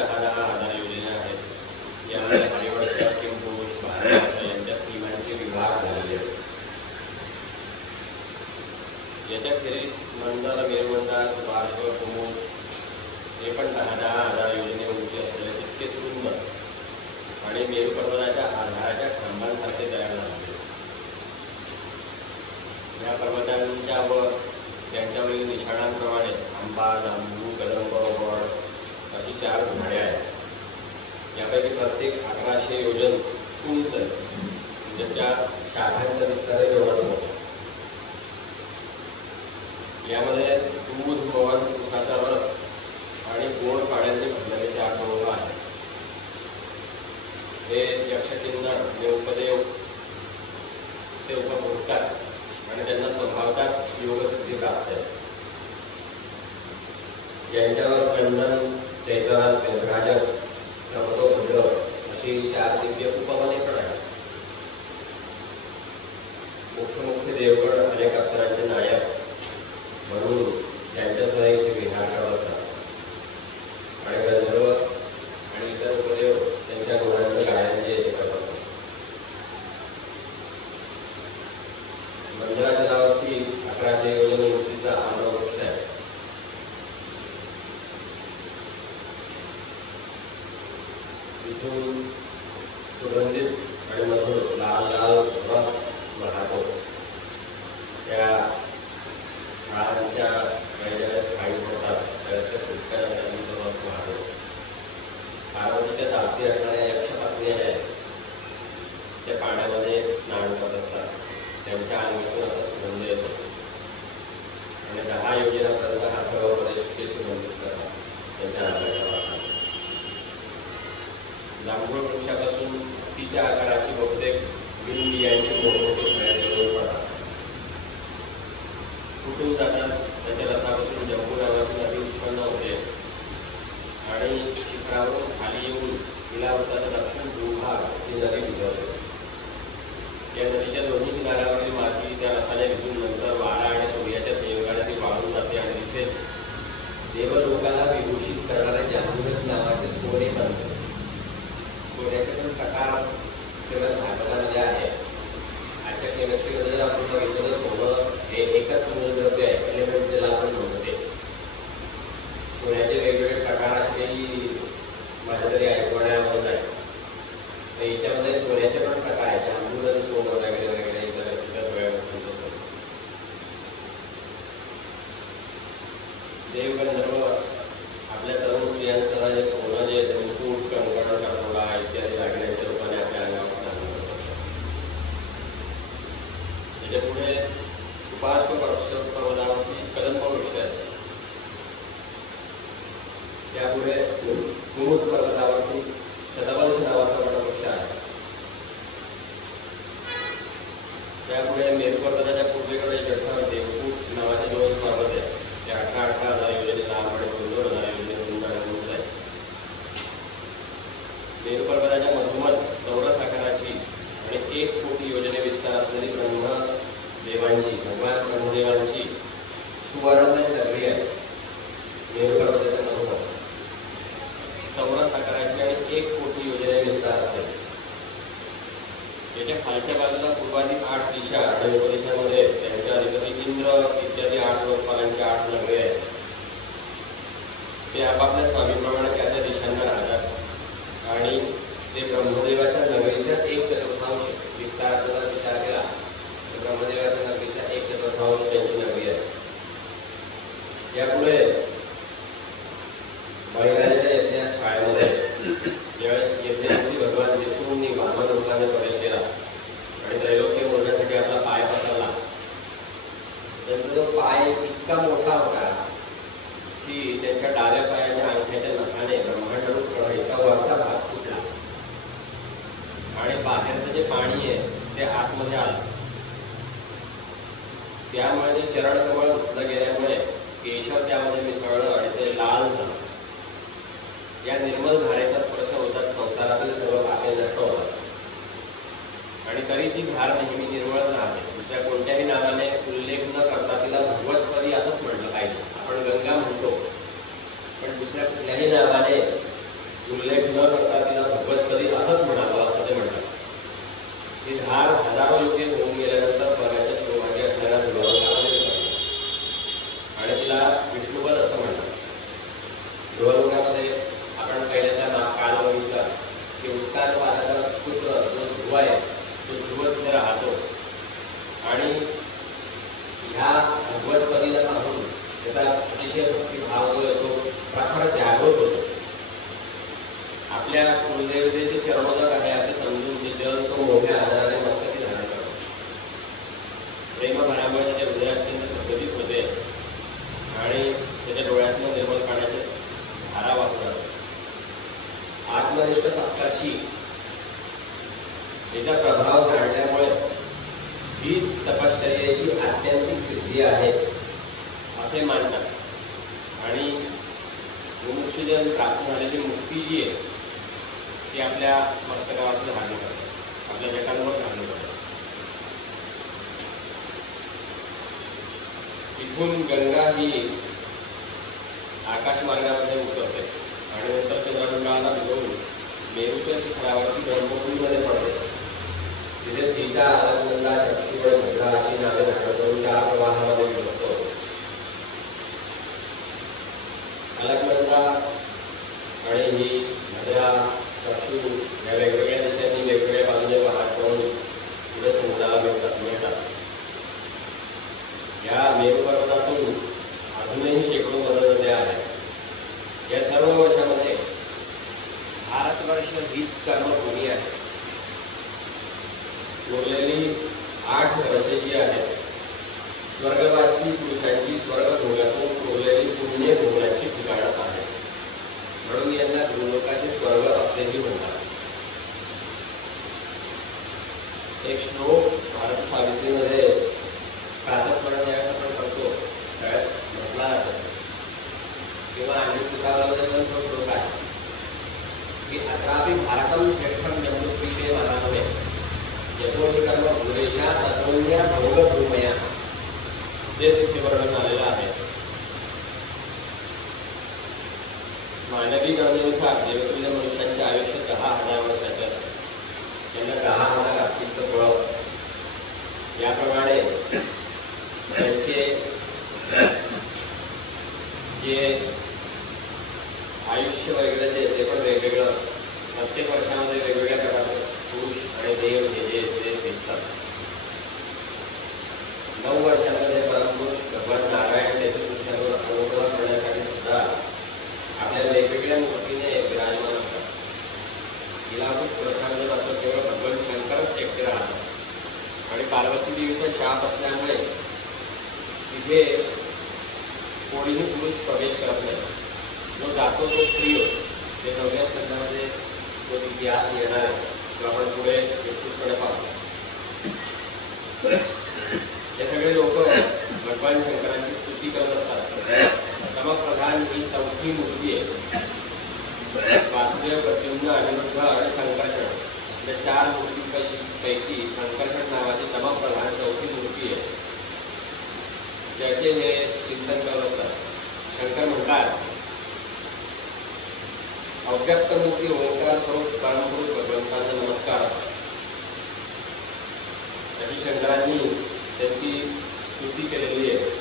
10,000 योजना आहेत. यामध्ये हरिवर्ष किंपुरुष भारत यांच्या सीमांचे विभाग झालेले आहेत. याच्याखेरीज मंडळ मेरुमंडळ सुभाष कुमुद हे पण 10,000 योजनेवरची असलेले तितकेच रुंद आणि मेरू पर्वताच्या आधाराच्या खांबांसारखे तयार झाले. या पर्वतांच्या व त्यांच्यावरील निशाणांप्रमाणे आंबा, जांभूळ, कदंब, वड अशी 4 झाडे आहेत. यापैकी प्रत्येक 1100 योजन उंच म्हणजे त्या शाखांचा विस्तार एवढाच होतो. यामध्ये दूध, मध, ऊसाचा रस आणि गोड पाण्याने भरलेले 4 डोंगर आहेत. हे यक्षकिन्नर, देवपदेव ते उपभोगतात आणि त्यांना स्वभावताच योगसिद्धी प्राप्त आहे. यांच्यावर क्रंदन, चैतराज, वेदराजक, समतोभद्र अशी 4 दिव्य उपवने पण आहेत. मुख्य देवगण अनेक अप्सरांचे नायक म्हणून त्यांच्यासह इथे विहार करत असतात आणि गंधर्व आणि इतर उपदेव त्यांच्या गुणांचं गायन जे करत असतात. मंदिराच्या नावावरती 1100 योजन उंचीचा आम्रवृक्ष आहे. तिथून सुगंधित आणि मधुर लाल लाल रस वाहतो. त्या झाडांच्या वेळेस खाई पडतात त्यावेळेस त्या फुटक्या रस वाहतो. पार्वतीच्या दासी असणाऱ्या यक्षपत्नी आहेत त्या पाण्यामध्ये स्नान करत असतात. त्यांच्या अंगातून असा सुगंध येतो आणि 10 योजनापर्यंत हा सर्व प्रदेश ते सुगंधित करतात त्यांच्या अंगाच्या वासाने. जांभूळ वृक्षापासून तिच्या आकाराची बहुतेक बिनबियांची मोठमोठी फळे मिळून पडतात. कुठून जातात त्याच्या रसापासून जम्बू नावाची नदी उत्पन्न होते आणि शिखरावरून खाली येऊन इलावताचा दक्षिण भूभाग ही नदी भिजवते. या नदीच्या दोन्ही किनाऱ्यावरील माती त्या रसाने भिजून नंतर वारा आणि सूर्याच्या संयोगाने ती वाळून जाते आणि तिथेच देवलोकाला विभूषित करणारे जांबुवत नावाचे सोने बनते. सोन्याचे पण प्रकार केवळ भागामध्ये आहे. आजच्या केमिस्ट्रीमध्ये जर आपण बघितलं तर सोनं हे एकच मूलद्रव्य आहे, एलिमेंट ज्याला आपण म्हणतो. सोन्याचे वेगवेगळे प्रकार असेही माझ्या तरी ऐकवण्यामध्ये आहे. तर याच्यामध्ये सोन्याचे पण प्रकार आहेत. जांभूळ, सोनं वगैरे वगैरे इतर सगळ्या गोष्टी. देवगंधर्व आपल्या तरुण स्त्रियांसह जे सोनं जे मुकुट, कंकण, टकोरा इत्यादी दागिन्यांच्या रूपाने आपल्या अंगावर धारण करत असतात. त्याच्या पुढे सुपार्श्व पर्वतावरती कदंब वृक्ष आहेत. त्यापुढे कुमुद पर्वतावरती शतवंश नावाचा वटवृक्ष आहे. त्यापुढे मेरू पर्वताच्या पूर्वेकडे जठर देवकूट नावाचे 2 पर्वत आहेत. ते 18,000 योजने लांब आणि 2,000 योजने रुंद आणि उंच आहेत. मेरू पर्वताच्या मधोमध चौरस आकाराची आणि 1 कोटी योजने विस्तार असलेली ब्रह्मदेवांची, भगवान ब्रह्मदेवांची सुवर्णमय नगरी आहे. मेरू पर्वताच्या मधोमध चौरस आकाराची आणि 1 कोटी योजने विस्तार असलेली. याच्या खालच्या बाजूला पूर्वाधिक 8 दिशा आणि उपदेशामध्ये त्यांच्या अधिपती इंद्र इत्यादी 8 लोकपालांची 8 नगरे आहेत. ते आपापल्या स्वामीप्रमाणे त्या दिशांना राहतात आणि ते ब्रह्मदेवाच्या नगरीच्या 1/4 विस्ताराचा जर विचार केला तर ब्रह्मदेवाच्या नगरीच्या 1/4 त्यांची नगरी आहे. यापुढे बैलांच्या यज्ञ शाळेमध्ये ज्यावेळेस यज्ञामध्ये भगवान विष्णूंनी वामन रूपाने प्रवेश केला आणि त्रैलोक्य बोलण्यासाठी आपला पाय पसरला, नंतर तो पाय इतका मोठा होता की त्यांच्या डाव्या पायाच्या अंगठ्याच्या नखाने ब्रह्मांडरूप कढईचा वरचा भाग फुटला आणि बाहेरचं जे पाणी आहे ते आतमध्ये आलं. त्यामुळे ते चरणकमळ धुतलं गेल्यामुळे केशर त्यामध्ये मिसळलं आणि ते लाल झालं. या निर्मल धारेचा स्पर्श होतात संसारातील सर्व पापे नष्ट होतात आणि तरी ती धार नेहमी निर्मळ राहते. दुसऱ्या कोणत्याही नावाने उल्लेख न करता तिला भगवतपदी असंच म्हटलं पाहिजे. आपण गंगा म्हणतो पण दुसऱ्या कुठल्याही नावाने उल्लेख न करता तिला भगवतपदी असंच म्हणावं असं ते म्हणतात. ती धार हजारो युगे होऊन गेल्यानंतर बघायच्या शिवभागी असणाऱ्या ध्रुवलोकामध्ये येतात आणि तिला विष्णुपद असं म्हणतात. ध्रुवलोकामध्ये आपण पहिल्यांदा काल बघितला की उत्तानपादाचा पुत्र जो ध्रुव आहे तो ध्रुव तिथे राहतो आणि ह्या भगवतपदीला पाहून त्याचा अतिशय भक्तिभाव जो येतो प्रखर जागृत होतो. आपल्या कुलदेवतेचे चरणोदक आहे असे समजून ते जल तो मोठ्या आधाराने मस्तकी धारण करतो. प्रेमभरामुळे त्याच्या हृदय अत्यंत संगतीत होते आणि त्याच्या डोळ्यातून निर्मल पाण्याचे धारा वाहून जातात. आत्मनिष्ठ सत्काशी याचा प्रभाव जाणल्यामुळे हीच तपश्चर्याची आत्यंतिक सिद्धी आहे असे मानतात आणि मुमुक्षुजन प्राप्त झालेली मुक्ती जी आहे ती आपल्या मस्तकावरती धारण करतात, आपल्या जटांवर धारण करतात. इथून गंगा ही आकाशमार्गामध्ये उतरते आणि नंतर चंद्रमंडळाला भिजवून मेरूच्या शिखरावरती ब्रह्मपुरीमध्ये पडते. तिथे सीता, अलकनंदा, चक्षुबळ, भद्रा अशी नावे धारण करून त्या प्रवाहामध्ये विभक्त होतो. अलकनंदा आणि ही भद्रा, चक्षु या वेगवेगळ्या दिशांनी वेगवेगळ्या बाजूने वाहत करून पुढे समुद्राला मिळतात. या मेरू पर्वतातून अजूनही शेकडो नद्या आहेत. या सर्व वर्षामध्ये भारतवर्ष हीच कर्मभूमी आहे. उरलेली 8 वर्षे जी आहेत स्वर्गवासी पुरुषांची स्वर्ग भोगातून उरलेली पुण्य भोगण्याची ठिकाणं आहेत. म्हणून यांना ध्रुवलोकाचे स्वर्ग असेही म्हणतात. एक श्लोक भारत सावित्रीमध्ये प्रातस्मरण ज्यावेळेस आपण करतो त्यावेळेस म्हटला जातो किंवा आणि सुखामध्ये पण तो श्लोक आहे की अत्रापि भारतम श्रेष्ठम जन्मपीठे महानवे यथोहि कर्म भूरेशा ततोन्या भोगभूमया जे तिथे वर्णन आलेलं आहे. मानवी गणनेनुसार देवतेच्या मनुष्यांचे आयुष्य 10,000 वर्षाचे असते. त्यांना 10,000 रात्रीचं फळ असतं. याप्रमाणे त्यांचे जे आयुष्य वगैरे ते पण वेगवेगळं असतं. प्रत्येक वर्षामध्ये वेगवेगळ्या प्रकारचे पुरुष आणि देव हे जे दिसतात. 9 वर्षांमध्ये परमपुरुष भगवान नारायण त्याच्या पुरुषांवर अनुग्रह करण्यासाठी सुद्धा आपल्या वेगवेगळ्या मूर्तीने विराजमान असतात. इलापूर पुरुषांमध्ये मात्र केवळ भगवान शंकरच एकटे राहतात आणि पार्वती देवीचा शाप असल्यामुळे तिथे कोणीही पुरुष प्रवेश करत नाही. जो जातो तो स्त्री होतो. ते 9व्या स्कंदामध्ये तो इतिहास येणार आहे तो आपण पुढे विस्तृतपणे पाहतो. हे सगळे लोक भगवान शंकरांची स्तुती करत असतात. तमप्रधान ही 4थी मूर्ती आहे. वासुदेव, प्रद्युम्न, अनिरुद्ध आणि संकर्षण या 4 मूर्तींपैकी संकर्षण नावाची तमप्रधान 4थी मूर्ती आहे. त्याचे हे चिंतन करत असतात. शंकर म्हणतात अव्यक्त मूर्ती ओंकार स्वरूप परमपुरुष भगवंतांचा नमस्कार असतात. त्याची शंकरांनी त्यांची स्तुती केलेली आहे.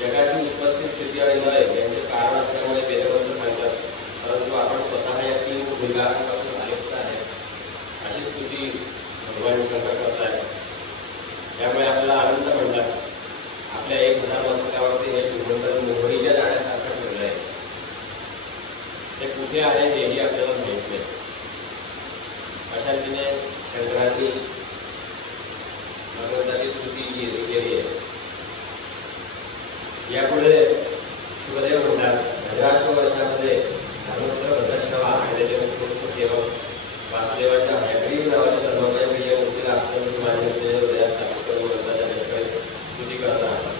जगाची उत्पत्ती, स्थिती आणि लय यांचे कारण असल्यामुळे वेदग्रंथ सांगतात. परंतु आपण स्वतः या 3 विकारांपासून अलिप्त आहे अशी स्तुती भगवान शंकर करतात. त्यामुळे आपल्याला आनंद म्हणतात. आपल्या 1000 मस्तकावरती हे भगवंत मोहरीच्या झाडासारखं ठेवलं आहे. ते कुठे आहे हेही आपल्याला माहित नाही. अशा रीतीने शंकरांनी भगवंताची स्तुती केली आहे. यापुढे शुभदेव म्हणतात 1500 वर्षामध्ये धर्मपुत्र भद्रश्रवा आणि त्याचे सेवक वासुदेवाच्या हयग्रीव नावाच्या धर्माच्या प्रिय मूर्तीला अत्यंत मान्यतेने हृदयात स्थापित करून भगवंताच्या जगाकडे स्तुती करत राहतात.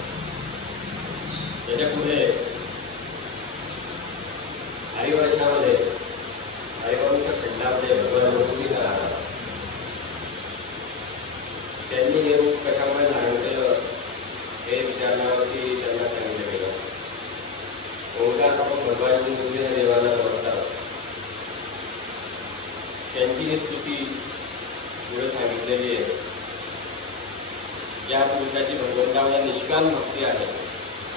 त्याच्या पुढे हरिवर्षामध्ये हरिवंश खंडामध्ये भगवान ऋषीसिंह राहतात. त्यांनी हे रूप कशामुळे धारण केलं हे विचारण्यावरती त्यांना सांगितलं गेलं. ओंकार भगवान श्री देवाला नमस्कार. त्यांची ही स्तुती पुढे सांगितलेली आहे. या पुरुषाची भगवंतामध्ये निष्काम भक्ती आहे.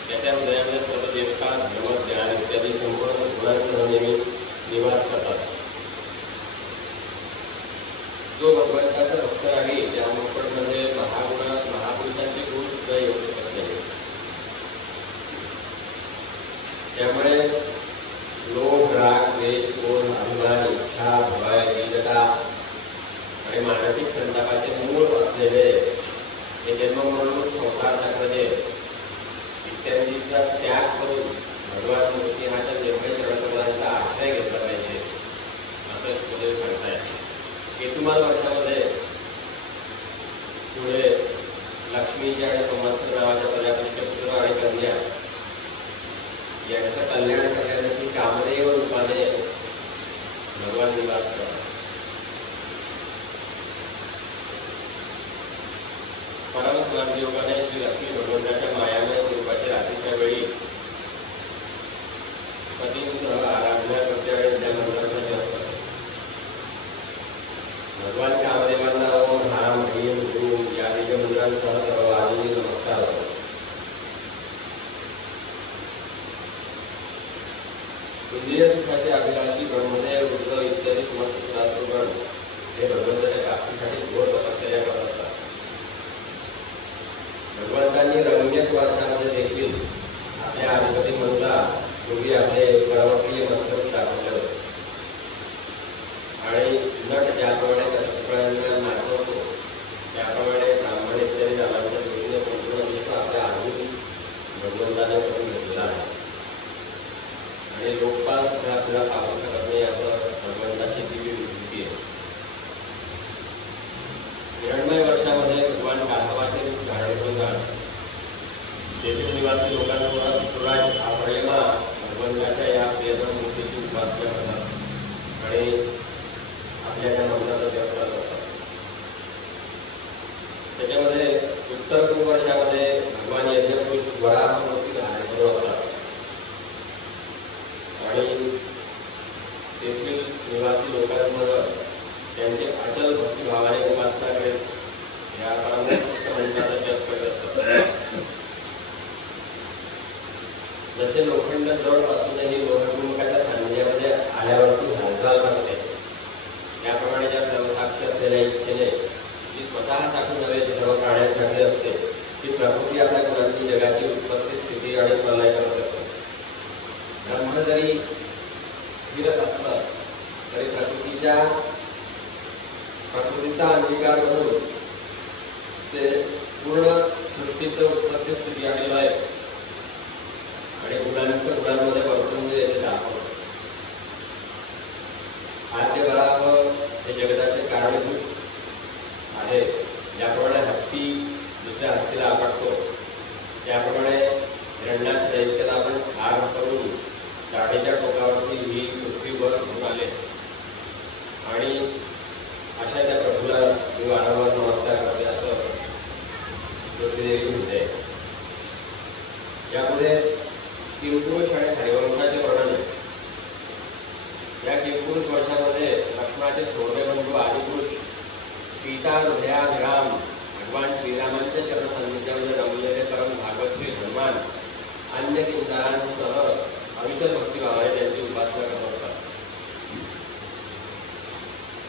त्याच्या हृदयामध्ये सर्व देवता धर्म ज्ञान इत्यादी संपूर्ण गुणांसह नेहमी निवास करतात. जो भगवंताचा भक्त आहे त्या मोक्षमध्ये महापुरुषांचे गुण सुद्धा येऊ शकत नाही. त्यामुळे लोभ, राग, द्वेष, क्रोध, अभिमान, इच्छा, भय, दीनता आणि मानसिक संतापाचे मूळ असलेले हे जन्ममरण संसार चक्राचे इत्यादीचा त्याग करून भगवान नृसिंहाच्या निर्भय चरणकमलांचा आश्रय घेतला पाहिजे असं शुभदेव सांगतायत. केतुमान वर्षामध्ये पुढे लक्ष्मीजी आणि संवत्सर नावाच्या प्रजापतीचे पुत्र आणि कन्या यांचं कल्याण करण्यासाठी कामदेव रूपाने भगवान निवास करतात. परम योगाने श्री लक्ष्मी भगवंताच्या मायामय स्वरूपाच्या रात्रीच्या वेळी पतींसह आराधना करते आणि त्या मंत्राचा जप करते. भगवान कामदेवांना ओम ह्राम ह्रीम ह्रूम या बीजमंत्रांसह सर्व आधी नमस्कार होतो. इंद्रिय सुखाचे अभिलाषी ब्रह्मदेव, रुद्र इत्यादी समस्त सुरासुरगण हे भगवंताच्या प्राप्तीसाठी घोर तपश्चर्या करत असतात. भगवंतांनी रमणीय वर्षामध्ये देखील आपल्या अधिपती मनुला पूर्वी आपले परमप्रिय मत्स्य दाखवले होते आणि नट ज्याप्रमाणे कथकळ्यांना नाचवतो त्याप्रमाणे ब्राह्मण इत्यादी दानांच्या दृष्टीने संपूर्ण विश्व आपल्या आधी भगवंताने करून घेतलेला आहे आणि लोकपाल सुद्धा आपल्याला पाहू शकत नाही असं भगवंताची दिव्य विभूती आहे. हिरण्मय वर्षामध्ये भगवान कासवाचे रूप धारण करून तेथील निवासी लोकांसह ऋतुराज आप्रेमा भगवंताच्या या प्रियतम मूर्तीची उपासना करतात आणि आपल्या त्या मंत्राचा जप करत असतात. त्याच्यामध्ये उत्तर पूर्व वर्षामध्ये भगवान यज्ञपुरुष वराह मूर्ती धारण करून असतात आणि तेथील निवासी लोकांसह त्यांचे अचल भक्तिभावाने उपासना करीत या परमभक्त मंत्राचा जप करत असतात. जसे लोखंड जड असूनही लोहगुंकाच्या सान्निध्यामध्ये आल्यावरती हालचाल करते त्याप्रमाणे ज्या सर्वसाक्षी असलेल्या इच्छेने जी स्वतःसाठी नव्हे सर्व प्राण्यांसाठी असते ती प्रकृती आपल्या गुणांची जगाची उत्पत्ती स्थिती आणि प्रलय करत असते. ब्रह्म जरी स्थिर असलं तरी प्रकृतीचा अंगीकार करून ते पूर्ण सृष्टीचं उत्पत्ती स्थिती आणि लय आणि गुणांमध्ये वर्तन जे ते दाखवतं. आद्य वराह हे जगताचे कारणीभूत आहे. ज्याप्रमाणे हत्ती दुसऱ्या हत्तीला आपटतो त्याप्रमाणे हिरण्याच्या दैत्याला आपण ठार करून दाढीच्या टोकावरती ही पृथ्वीवर घेऊन आले आणि अशा त्या प्रभूला मी वारंवार नमस्कार करते असं पृथ्वीदेवी म्हणते. यामध्ये किंपुरुष आणि हरिवंशाचे वर्णन आहे. या किंपुरुष वर्षामध्ये लक्ष्मणाचे थोरले बंधू आदिपुरुष सीता हृदयाभिराम भगवान श्रीरामांच्या चरण सान्निध्यामध्ये रमलेले परम भागवत श्री हनुमान अन्य किंकारांसह अविचल भक्तिभावाने त्यांची उपासना करत असतात.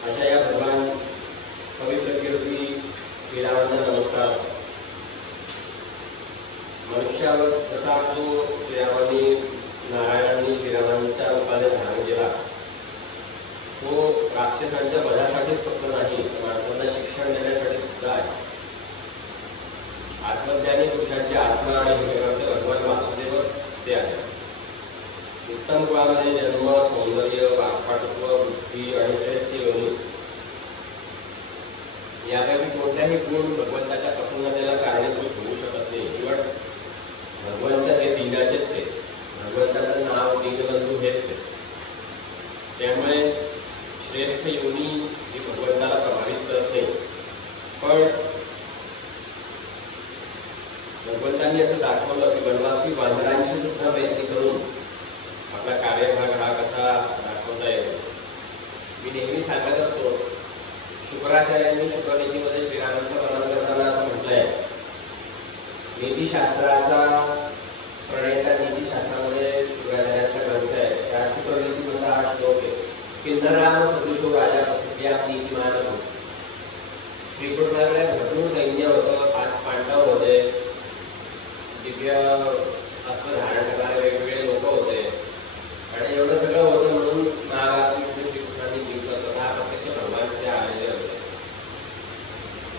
अशा या भगवान पवित्र कीर्ती श्रीरामांना नमस्कार असतो. मनुष्यावर तसा जो श्रीरामांनी नारायणांनी श्रीरामांच्या रूपाने धारण केला तो राक्षसांच्या वधासाठीच फक्त नाही तर माणसांना शिक्षण देण्यासाठी सुद्धा आहे. आत्मज्ञानी पुरुषांची आत्मा आणि हे भगवान वासुदेवच ते आहे. उत्तम कुळामध्ये जन्म, सौंदर्य, वाक्पटुत्व, बुद्धी आणि श्रेष्ठ योनी यापैकी कोणत्याही गुण भगवंताच्या प्रसन्नतेला कारणीभूत होऊ शकत नाही. उलट भगवंत हे दिनाचेच आहे. भगवंताचं नाव दीनबंधू हेच आहे. त्यामुळे श्रेष्ठ योनी ही भगवंताला प्रभावित करत नाही. पण भगवंतांनी असं दाखवलं की वनवासी वानरांशी सुद्धा मैत्री करून आपला किन्नराम सदृशो राजा पृथ्व्या नीतिमान हो. श्रीकृष्णाकडे भरपूर सैन्य होतं, 5 पांडव होते, दिव्य अस्त्र धारण करणारे वेगवेगळे लोक होते आणि एवढं सगळं होतं म्हणून महाभारत श्रीकृष्णांनी जिंकलं. तथा प्रत्यक्ष भगवान तिथे आलेले होते.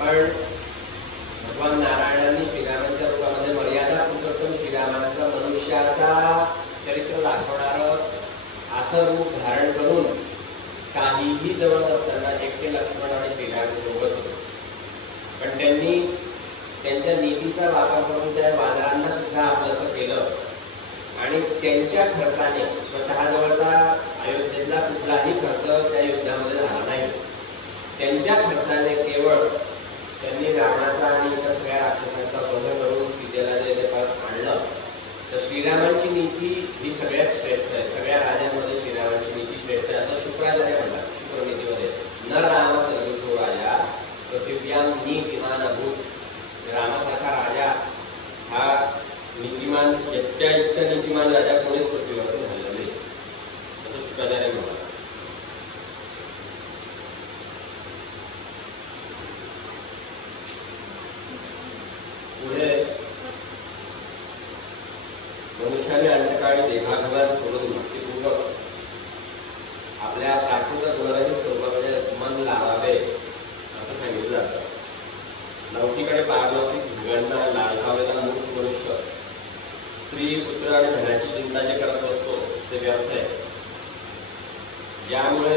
पण भगवान नारायणांनी श्रीरामांच्या रूपामध्ये मर्यादा पुरुषोत्तम श्रीरामांचा मनुष्याचा चरित्र दाखवणारं असं रूप धारण करून काहीही जवळ असताना एकटे लक्ष्मण आणि श्रीराम सोबत होते. पण त्यांनी त्यांच्या नीतीचा वापर करून त्या वानरांना सुद्धा आपलंसं केलं आणि त्यांच्या खर्चाने स्वतः जवळचा अयोध्येतला कुठलाही खर्च त्या युद्धामध्ये झाला नाही. त्यांच्या खर्चाने केवळ त्यांनी रावणाचा आणि इतर सगळ्या राक्षसांचा वध करून सीतेला जे परत आणलं. तर श्रीरामांची नीती ही सगळ्यात श्रेष्ठ आहे. सगळ्या राजांमध्ये श्रीरामांची नीती श्रेष्ठ आहे असं शुक्राचार्य म्हणतात शुक्रनीतीमध्ये. न राम सदृशो राजा पृथिव्यां नीतिमान अभूत. रामासारखा राजा हा नीतिमान इतका नीतिमान राजा कोणीच पृथ्वीवरती झालेला नाही असं शुक्राचार्य म्हणतात. पुढे मनुष्याने अंतकाळी देहाभिमान सोडून भक्तिपूर्वक आपल्या प्राकृत गुणांच्या स्वरूपामध्ये मन लावावे असं सांगितलं जातं. लौकिक पारलौकिक भोगांना लालसावलेला मूर्ख मनुष्य स्त्री पुत्र आणि धनाची चिंता जे करत असतो ते व्यर्थ आहे. ज्यामुळे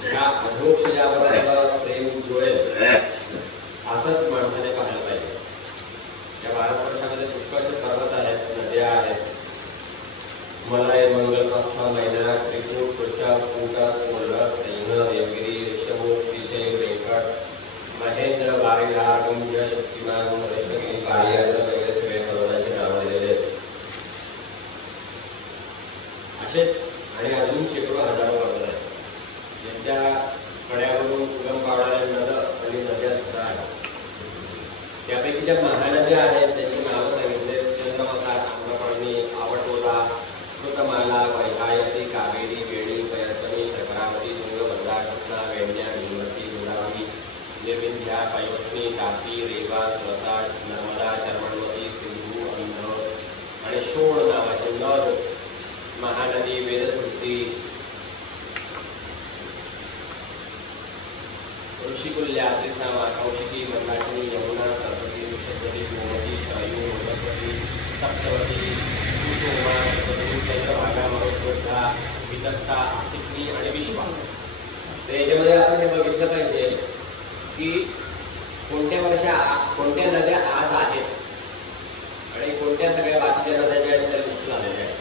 ह्या अधोक्षयावर प्रेम जुळेल असंच माणसाने पाहायला पाहिजे. या भारतवर्षामध्ये पुष्कळचे पर्वत आहेत, नद्या आहेत, मलय, मंगलप्रस्थ, मैदान, त्रिकूट, कृषा, पूटा, कोल्हट, सैन्य, देवगिरी, ऋषभूर, श्रीशैल, वेंकट, महेंद्र, वारिधार, गुंज, शक्तिमान, रत्नगिरी, पारियात्र वगैरे सगळे पर्वताचे नावं दिलेले आहेत. असेच आणि अजून शेकडो हजारो पर्वत आहेत ज्यांच्या कड्यावरून उगम पावणाऱ्या नद्या आणि नद्या सुद्धा आहेत. त्यापैकी ज्या महानद्या आहेत त्यांची नावं सांगितले: चंद्रमसा, ताम्रपर्णी, आवटोला, कृतमाला, वैहायसी, कावेरी, वेणी, पयस्विनी, शर्करावती, तुंगभद्रा, कृष्णा, वेण्या, भीमवती, गोदावरी, निर्विंध्या, पयोष्णी, तापी, रेवा, तुळसा, नर्मदा, चर्मणवती, सिंधू, अंध आणि शोण नावाचे नद, महानदी, वेदस्मृती, ऋषिकुल्या, त्रिसामा, कौशिकी, मंदाकिनी, यमुना, सरस्वती, विषधरी, गोमती, शरयू, सरस्वती, सप्तवती, सुषोमा, सप्तमी, चंद्रभागा, मरुद्धा, वितस्ता, आसिकनी आणि विश्वा. तर याच्यामध्ये आपण हे बघितलं पाहिजे की कोणत्या कोणत्या नद्या आज आहेत आणि कोणत्या सगळ्या बाकीच्या नद्या ज्या आहेत त्या लिस्ट झालेल्या आहेत,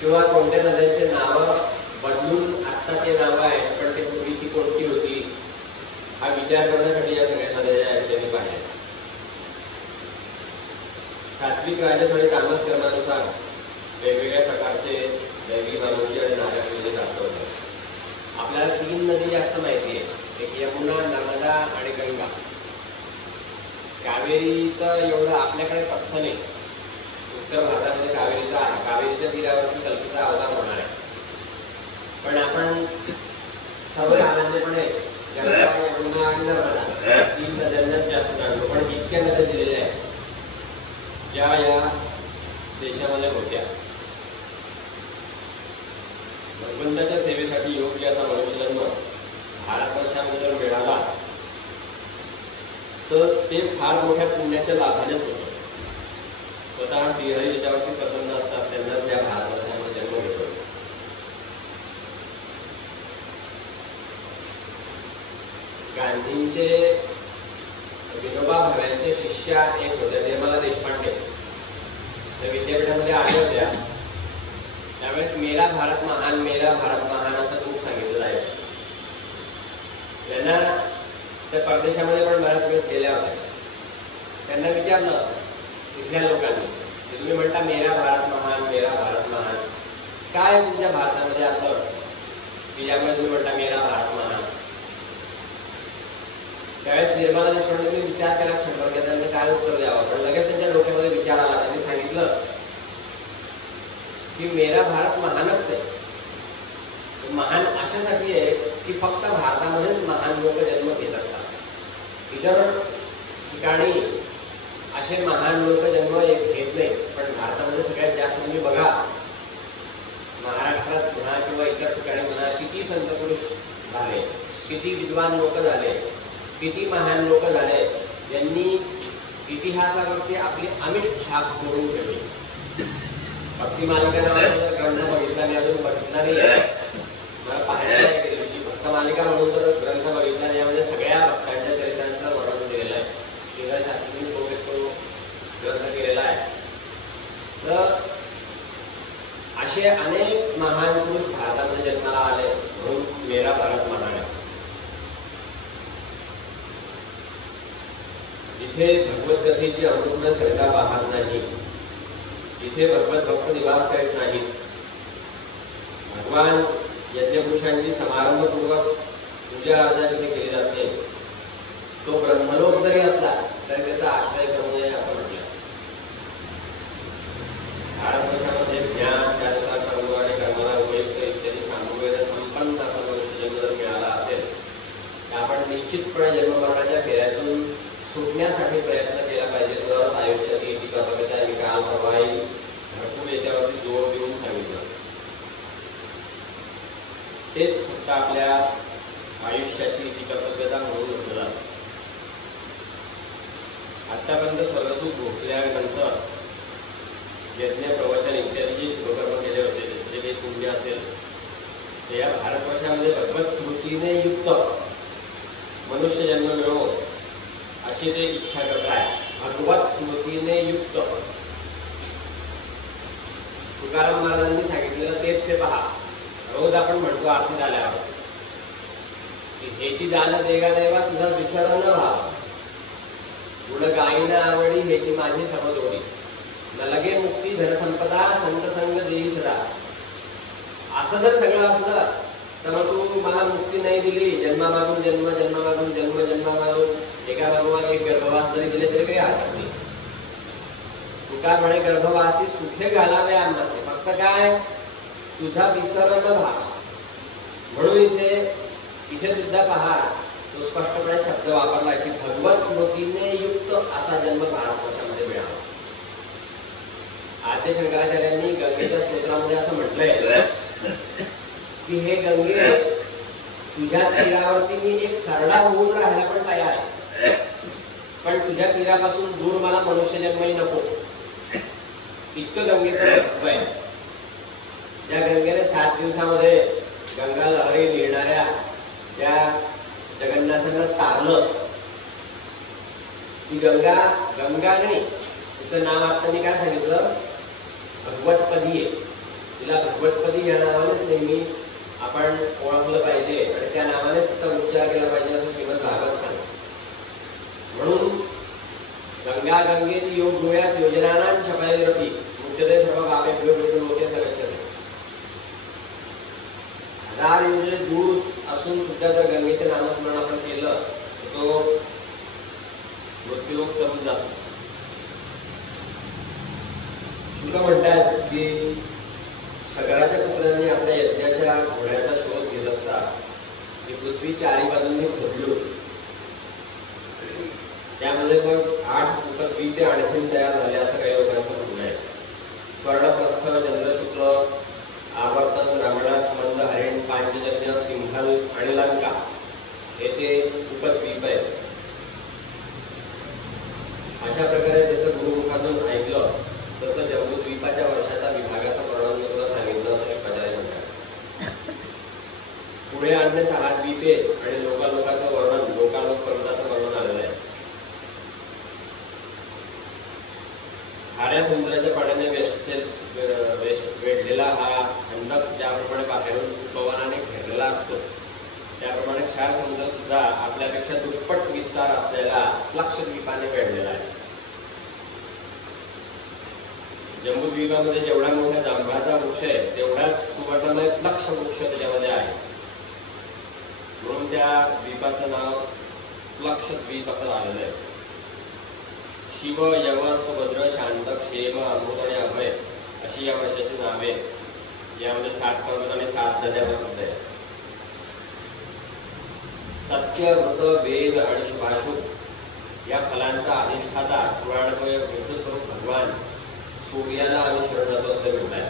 किंवा कोणत्या नद्यांचे नावं बदलून आत्ता ते नावं आहेत पण ते पूर्वी ती कोणती होती हा विचार करण्यासाठी या सगळ्या नद्या ज्या आहेत त्यांनी पाहिल्या. सात्विक, राजस आणि तामस कर्मानुसार वेगवेगळ्या प्रकारचे दैवी, मानुषी आणि नारक नदी दाखवतात. आपल्याला 3 नदी जास्त माहिती आहे, एक यमुना, नर्मदा आणि गंगा. कावेरीचं एवढं आपल्याकडे स्वस्थ नाही. उत्तर भारतामध्ये कावेरीचा आहे. कावेरीच्या तीरावरती कल्पीचा अवतार होणार आहे. पण आपण सर्वसामान्यपणे गंगा, यमुना आणि नर्मदा 3 नद्यांनाच जास्त जाणतो. पण इतक्या नद्या दिलेल्या आहेत ज्या या देशामध्ये होत्या. भगवंताच्या सेवेसाठी योग्य असा मनुष्यजन्म भारतवर्षामध्ये जर मिळाला तर ते फार मोठ्या पुण्याच्या लाभानेच होतं. स्वतः श्रीहरी ज्याच्यावरती प्रसन्न असतात त्यांनाच या भारतवर्षामध्ये जन्म घेतो. गांधींचे विनोबा भावेंचे शिष्या एक होत्या निर्मला देशपांडे. त्या विद्यापीठामध्ये आल्या होत्या. त्यावेळेस मेरा भारत महान, मेरा भारत महान असं खूप सांगितलं जायचं. त्यांना त्या परदेशामध्ये पण बऱ्याच वेळेस गेल्या होत्या. त्यांना विचारलं इथल्या लोकांनी की तुम्ही म्हणता मेरा भारत महान, मेरा भारत महान, काय आहे तुमच्या भारतामध्ये असं की ज्यामुळे तुम्ही म्हणता मेरा भारत महान? त्यावेळेस निर्मला देशपांडेंनी विचार केला क्षणभर की त्यांनी काय उत्तर द्यावं. पण लगेच त्यांच्या डोक्यामध्ये विचार आला. त्यांनी सांगितलं की मेरा भारत महानच आहे, महान अशासाठी आहे की फक्त भारतामध्येच महान लोक जन्म घेत असतात. इतर ठिकाणी असे महान लोक जन्म घेत नाही, पण भारतामध्ये सगळ्यात जास्त तुम्ही बघा, महाराष्ट्रात म्हणा किंवा इतर ठिकाणी म्हणा, किती संत पुरुष झाले, किती विद्वान लोक झाले, किती महान लोक झाले, ज्यांनी इतिहासावरती आपली अमिट छाप करून ठेवली. भक्ती मालिका नावाचा ग्रंथ बघितला मी अजून बघितला नाही, मला पाहायला आहे दिवशी. भक्त मालिका म्हणून तर ग्रंथ बघितला नाही, यामध्ये सगळ्या भक्तांच्या चरित्रांचं वर्णन केलेलं आहे. श्रीधर शास्त्रींनी तो ग्रंथ केलेला आहे. तर असे अनेक महान पुरुष भारतामध्ये जन्माला आले, म्हणून मेरा भारत महान आहे. इथे भगवद्गीतेची अमृत सरिता वाहत नाही, इथे भगवत भक्त निवास करीत नाहीत. भगवान यज्ञपुरुषांची समारंभपूर्वक पूजा अर्चा जिथे केली जाते, तो ब्रह्मलोक जरी असला तरी त्याचा आश्रय करू नये असं म्हटलं. भारतवर्षामध्ये ज्ञान, त्यानुसार कर्म आणि कर्माला उपयुक्त इत्यादी सामूहिक संपन्न असा मनुष्य जन्म जर मिळाला असेल तर आपण निश्चितपणे जन्ममरणाच्या फेऱ्यातून सुटण्यासाठी प्रयत्न केला पाहिजे. तर आयुष्याची टीकापकता निकाल प्रवाही भरपूर याच्यावरती जोर देऊन सांगितलं. तेच फक्त आपल्या आयुष्याची टीकापकता म्हणून म्हटलं जातं. आतापर्यंत सर्वसुख भोगल्यानंतर यज्ञ, प्रवचन इत्यादी जे शुभकर्म केले होते, त्याचे जे पुण्य असेल ते या भारतवर्षामध्ये भगवत स्मृतीने युक्त मनुष्य जन्म मिळो अशी ते इच्छा करत आहे. भगवत स्मृतीने युक्त. तुकाराम महाराजांनी सांगितलेलं तेच ते पहा. रोज आपण म्हणतो आरती झाल्यावर की हेची दान देगा देवा तुझा विसर न व्हावा, गुण गायीना आवडी हेची माझी सर्व जोडी, न लगे मुक्ती धनसंपदा संत संग देई सदा. असं जर सगळं असलं तर मग तू मला मुक्ती नाही दिली, जन्मामागून जन्म, जन्मामागून जन्म, जन्मामागून एका मागोमाग एक गर्भवास जरी दिले तरी काही हरकत नाही. तुका म्हणे गर्भवासी सुखे घालावे आम्हासे, फक्त काय तुझा विसर न व्हावा. म्हणून इथे सुद्धा पहा, तो स्पष्टपणे शब्द वापरला की भगवत स्मृतीने युक्त असा जन्म भारतवर्षामध्ये मिळावा. आद्य शंकराचार्यांनी गंगेच्या स्तोत्रामध्ये असं म्हटलंय की हे गंगे, तुझ्या तीरावरती मी एक सरडा होऊन राहायला पण तयार आहे, पण तुझ्या तीरापासून दूर मला मनुष्य जन्मही नको. इतकं गंगेचं महत्व आहे. ज्या गंगेने 7 दिवसामध्ये गंगा लहरी लिहिणाऱ्या त्या जगन्नाथांना तारलं, ती गंगा गंगा नाही, तिचं नाव आता मी काय सांगितलं, भगवतपदी आहे. तिला भगवतपदी या नावानेच नेहमी आपण ओळखलं पाहिजे आणि त्या नावाने सुद्धा उच्चार केला पाहिजे असं श्रीमद भागवत सांगतो. म्हणून गंगा गंगेत योग गोळ्यात योजनानां छपायरपी मुख्यतः सर्व बाबेभ्यो भेटून होते सगळ्याचे. 1000 योजने दूर असून सुद्धा जर गंगेचे नामस्मरण आपण केलं तर तो मृत्यूलोक करून जातो. शुक म्हणतात की सगळ्याच्या पुत्रांनी आपल्या यज्ञाच्या घोड्याचा शोध घेत असतात की पृथ्वी 4 बाजूंनी भरली होती. त्यामध्ये मग 8 उपद्वीपे आणखीन तयार झाले असं काही लोकांचं म्हणणं आहे. स्वर्णप्रस्थ, चंद्रशुक्ल, आवर्तन, रमणाथ, मंद, हरिण, पांचजन्य, सिंहल आणि लंका हे ते उपद्वीप आहेत. अशा प्रकारे जसं गुरुमुखातून ऐकलं तसं जम्बूद्वीपाच्या वर्षाच्या विभागाचं वर्णन तुला सांगितलं असं शंकराचार्य म्हणतात. पुढे आणले 6 द्वीपे आणि लोकालोकाचं वर्णन, लोकालोक पर्वताचं वर्णन आलेलं आहे. खाऱ्या समुद्राच्या पाण्याने वेढलेला हा खंडक ज्याप्रमाणे बाहेरून पवनाने घेरलेला असतो त्याप्रमाणे क्षार समुद्र सुद्धा आपल्यापेक्षा दुप्पट विस्तार असलेला लक्षद्वीपाने वेढलेला आहे. जम्बूद्वीपामध्ये जेवढा मोठा जांभळाचा वृक्ष आहे तेवढाच सुवर्णमय लक्ष वृक्ष त्याच्यामध्ये आहे. म्हणून त्या द्वीपाचं नाव लक्षद्वीप असं आलेलं आहे. शिव, यम, सुभद्र, शांत, क्षेम, अमृत आणि अभय अशी या वर्षाची नावे यामध्ये 7 पर्वत आणि 7 नद्या प्रसिद्ध आहेत. सत्य, वृत, वेद आणि शुभाशुभ या फलांचा अधिष्ठाता पुराणमय बुद्ध स्वरूप भगवान सूर्याला आम्ही शरण जातो असं म्हणतात.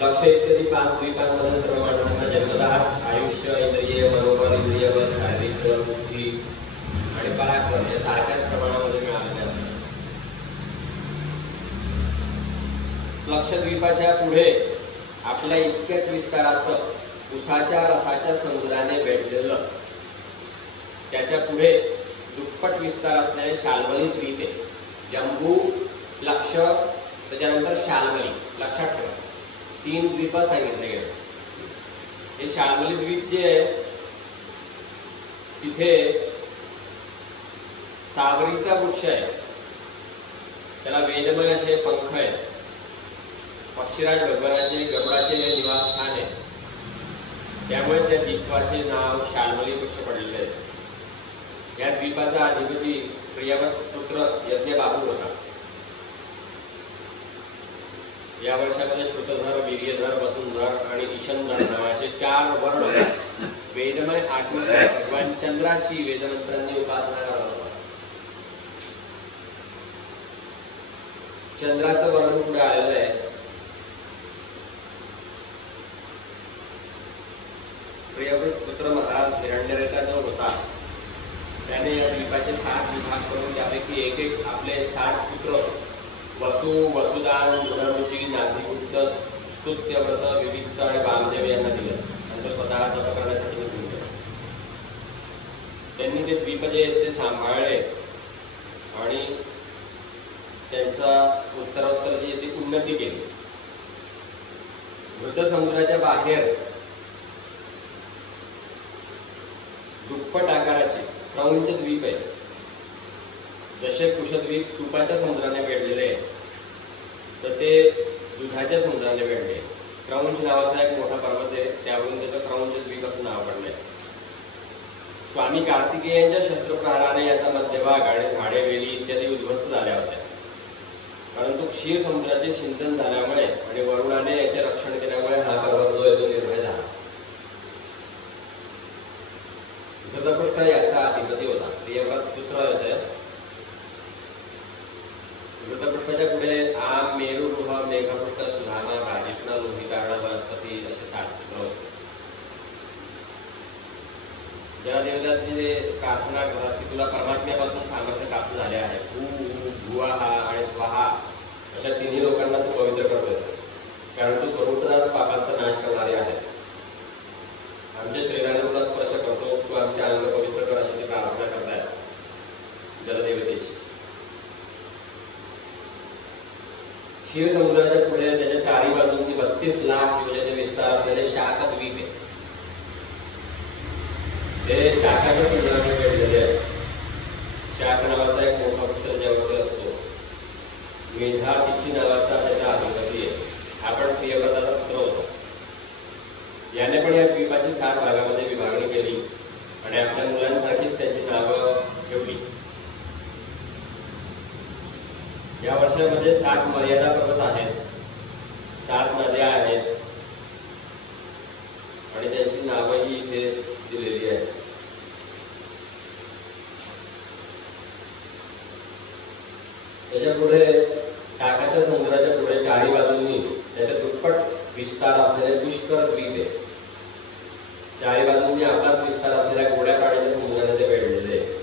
लक्ष इत्यादी 5 द्वीपांमध्ये सर्व माणसांना जन्मतःच आयुष्य, इंद्रिय, मनोबल, इंद्रियबल, शारीरिक बुद्धी आणि पराक्रम या सारख्याच प्रमाणामध्ये मिळालेले असतात. लक्षद्वीपाच्या पुढे आपल्या इतक्याच विस्ताराचं उसाच्या रसाच्या समुद्राने वेढलेलं, त्याच्या पुढे दुप्पट विस्तार असलेले शाल्मली द्वीप आहे. जम्बू, लक्ष, त्याच्यानंतर शाल्मली. लक्षात ठेवा 3 द्वीप सांगितले गेले. हे शाल्मली द्वीप जे आहे तिथे सावरीचा वृक्ष आहे, त्याला वेदमय असे पंख आहेत. पक्षीराज भगवानाचे गरुडाचे निवासस्थान आहे, त्यामुळेच या द्वीपाचे नाव शाल्मली वृक्ष पडलेले आहे. या द्वीपाचा अधिपती प्रियवत पुत्र यज्ञबाहू होता. या वर्षामध्ये श्रुतधर, वीर्यधर, वसुंधर आणि ईशनधर नावाचे 4 वर्ण वेदमय आत्मा भगवान चंद्राची वेदमंत्रांनी उपासना करत असतात. चंद्राचं वर्णन पुढे आलेलं आहे. प्रियव्रत पुत्र महाराज हिरण्यरेखा जो होता त्याने या द्वीपाचे 7 विभाग करून त्यापैकी एक आपले 7 पुत्र वसु, वसुदान, गुणरुची, नाभिगुप्त, स्तुत्यव्रत, विविक्त आणि वामदेव यांना दिलं. नंतर स्वतः जप करण्यासाठी निघून गेले. त्यांनी ते द्वीप जे ते सांभाळले आणि त्यांचा उत्तरोत्तर जी ती उन्नती केली. मृत समुद्राच्या बाहेर दुप्पट आकाराचे क्रौंच द्वीप आहे. जसे कुशद्वीप तुपाच्या समुद्राने वेढलेले आहे तर ते दुधाच्या समुद्राने वेढले. क्रौंच नावाचा एक मोठा पर्वत आहे, त्यावरून त्याचं क्रौंच द्वीप असं नाव पडलंय. स्वामी कार्तिकेयांच्या शस्त्रप्रहाराने याचा मध्यभाग आणि झाडे, वेली इत्यादी उद्ध्वस्त झाल्या होत्या. परंतु क्षीर समुद्राचे सिंचन झाल्यामुळे आणि वरुणाने याचे रक्षण केल्यामुळे हा पर्वत जो आहे तो निर्भय झाला. धृतपृष्ठ याचा अधिपती होता. प्रियव्रत पुत्र येते. धृतपृष्ठाच्या पुढे आम, मेरुगृह, मेघपृष्ठ, सुधामा, राजिष्ण, लोहितारण, वनस्पती असे 7 पुत्र होते. ज्या देवतांची प्रार्थना करतात की तुला परमात्म्यापासून सामर्थ्य प्राप्त झाले आहे, भुवाहा आणि स्वाहा अशा 3 लोकांना तू पवित्र करतोस, कारण तू सर्वत्राच पापांचा नाश करणारे आहे. आमच्या शरीराने तुला स्पर्श करतो, तू आमच्या अंग पवित्र कर अशी प्रार्थना करताय जलदेवतेची. क्षीर समुद्राच्या पुढे त्याच्या 4ही बाजूंनी 32 लाख योजने विस्तार असलेले शाकद्वीप आहे. ते शाकाच्या समुद्राने वेढलेले आहे. शाक नावाचा एक मोठा वृक्ष त्याच्यावरती असतो. मेधातिथी नावाचा त्याचा अधिपती आहे. आपण प्रियव्रताचा पुत्र होता. याने पण या द्वीपाची 7 भागामध्ये विभागणी केली आणि आपल्या मुलांसारखीच त्याची नावं ठेवली. या वर्षामध्ये 7 मर्यादा पर्वत आहेत, 7 नद्या आहेत आणि त्यांची नावंही इथे दिलेली आहेत. त्याच्या पुढे टाकाच्या समुद्राच्या पुढे 4ही बाजूंनी त्याच्या दुप्पट विस्तार असलेले पुष्कर द्वीप आहे. 4ही बाजूंनी आपलाच विस्तार असलेल्या गोड्या पाण्याच्या समुद्राने ते वेढलेले आहे.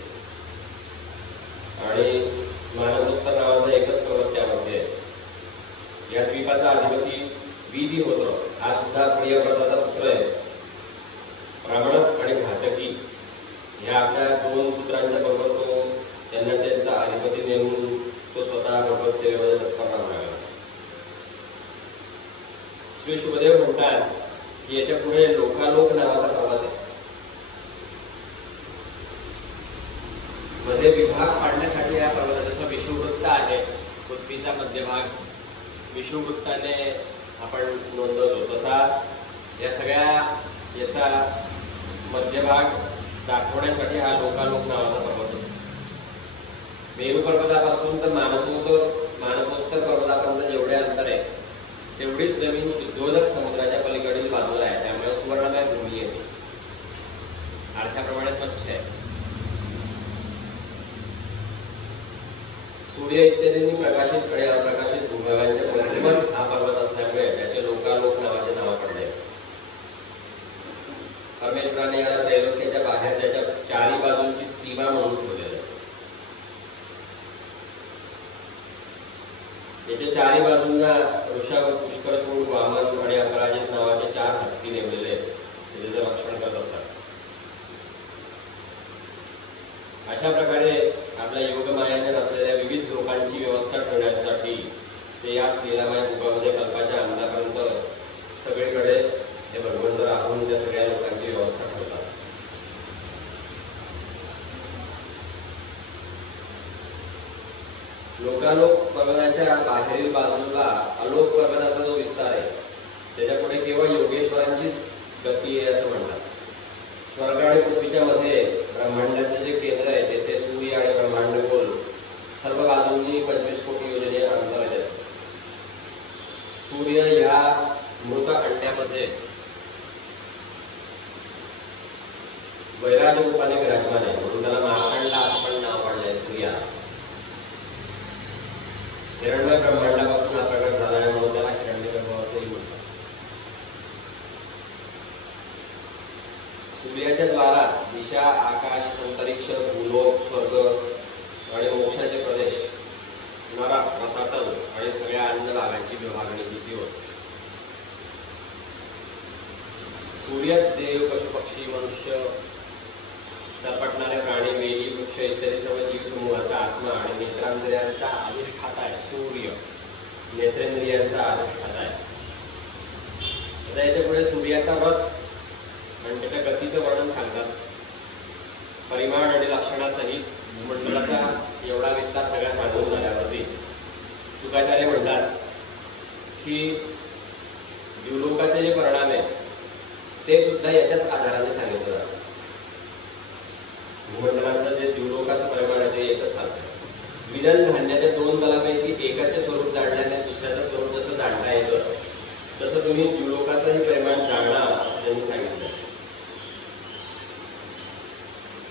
आणि मानसोत्तर नावाचा एकच पर्वत त्यामध्ये आहे. या द्वीपाचा अधिपती विधी होतो. हा सुद्धा प्रियव्रताचा पुत्र आहे. प्रमाणक आणि घातकी ह्या आपल्या 2 पुत्रांच्या बरोबर तो त्यांना त्यांचा अधिपती नेमून तो स्वतः भगवत सेवेमध्ये तत्पर राहिला. श्री शुभदेव म्हणतात की याच्या पुढे लोकालोक नावाचा पर्वत आहे. मध्ये विभाग पाडण्यासाठी या पर्वताचा जसं विषुववृत्त आहे, पृथ्वीचा मध्यभाग विषुववृत्ताने आपण नोंदवतो, तसा या सगळ्या याचा मध्यभाग दाखवण्यासाठी हा लोकालोक नावाचा पर्वत होता. मेरू पर्वतापासून तर मानसोत्तर पर्वतापर्यंत जेवढे अंतर आहे तेवढीच जमीन शुद्धोदक समुद्राच्या पलीकडील बाजूला आहे, त्यामुळे सुवर्णमय भूमी येते. आरशाप्रमाणे स्वच्छ आहे. सूर्य इत्यादींनी प्रकाशित आणि अप्रकाशित भूभागांच्या मध्यमत हा पर्वत असल्यामुळे त्याचे लोकालोक नावाचे नाव पडले. परमेश्वराने याला त्रैलोक्याच्या बाहेर त्याच्या चारी बाजूंची सीमा म्हणून ठेवलेलं आहे. याच्या चारी बाजूंना ऋषभ, पुष्करचूड, वामन आणि अपराजित नावाचे 4 हत्ती नेमलेले आहेत, त्याचे रक्षण करत असतात. अशा प्रकारे आपल्या योगमायाने असलेल्या विविध लोकांची व्यवस्था ठेवण्यासाठी ते या लीलामय रूपामध्ये कल्पाच्या अंतापर्यंत सगळीकडे हे भगवंत राहून त्या सगळ्या लोकांची व्यवस्था ठेवतात. लोकालोक पर्वताच्या बाहेरील बाजूला अलोक पर्वताचा जो विस्तार आहे त्याच्यापुढे केवळ योगेश्वरांचीच गती आहे असं म्हणतात. स्वर्ग आणि पृथ्वीच्या मध्ये ब्रह्मांडाचे जे केंद्र आहे तेथे सूर्य आणि ब्रह्मांडगोल सर्व बाजूंनी 25 कोटी योजने अंतराचे असते. सूर्य या मृत अंड्यामध्ये वैराग्य रूपाने विराजमान आहे, म्हणून त्याला मार्कंडा असं पण नाव पडलंय सूर्या. हिरण्मय ब्रह्मांडापासून हा प्रकट झाला आहे म्हणून त्याला हिरण्यगर्भ असंही म्हणतात. सूर्याच्या द्वारा दिशा, आकाश, अंतरिक्ष, भूलोक, स्वर्ग आणि मोक्षाचे प्रदेश, नरक, रसातल आणि सगळ्या अन्य भागांची विभागणी किती होते. सूर्यच देव, पशुपक्षी, मनुष्य, सरपटणारे प्राणी, वेली, वृक्ष इत्यादी सर्व जीवसमूहाचा आत्मा आणि नेत्रांद्रियांचा अधिष्ठाता आहे. सूर्य नेत्रेंद्रियांचा अधिष्ठाता आहे. आता याच्या पुढे सूर्याचा रथ आणि त्याच्या गतीचं वर्णन सांगतात. परिमाण आणि लक्षणासहित भूमंडळाचा एवढा विस्तार सगळ्या सांगून झाल्यावरती शुकाचार्य म्हणतात की द्युलोकाचे जे परिणाम आहे ते सुद्धा याच्याच आधाराने सांगितलं जातं. भूमंडळाचं जे द्युलोकाचं परिमाण आहे ते एकच सांगतं. विदन धान्याच्या 2 दलापैकी एकाचे स्वरूप जाणल्याने दुसऱ्याचं स्वरूप जसं जाणता येतं तसं तुम्ही द्युलोकाचंही परिमाण जाणा असं त्यांनी सांगितलं.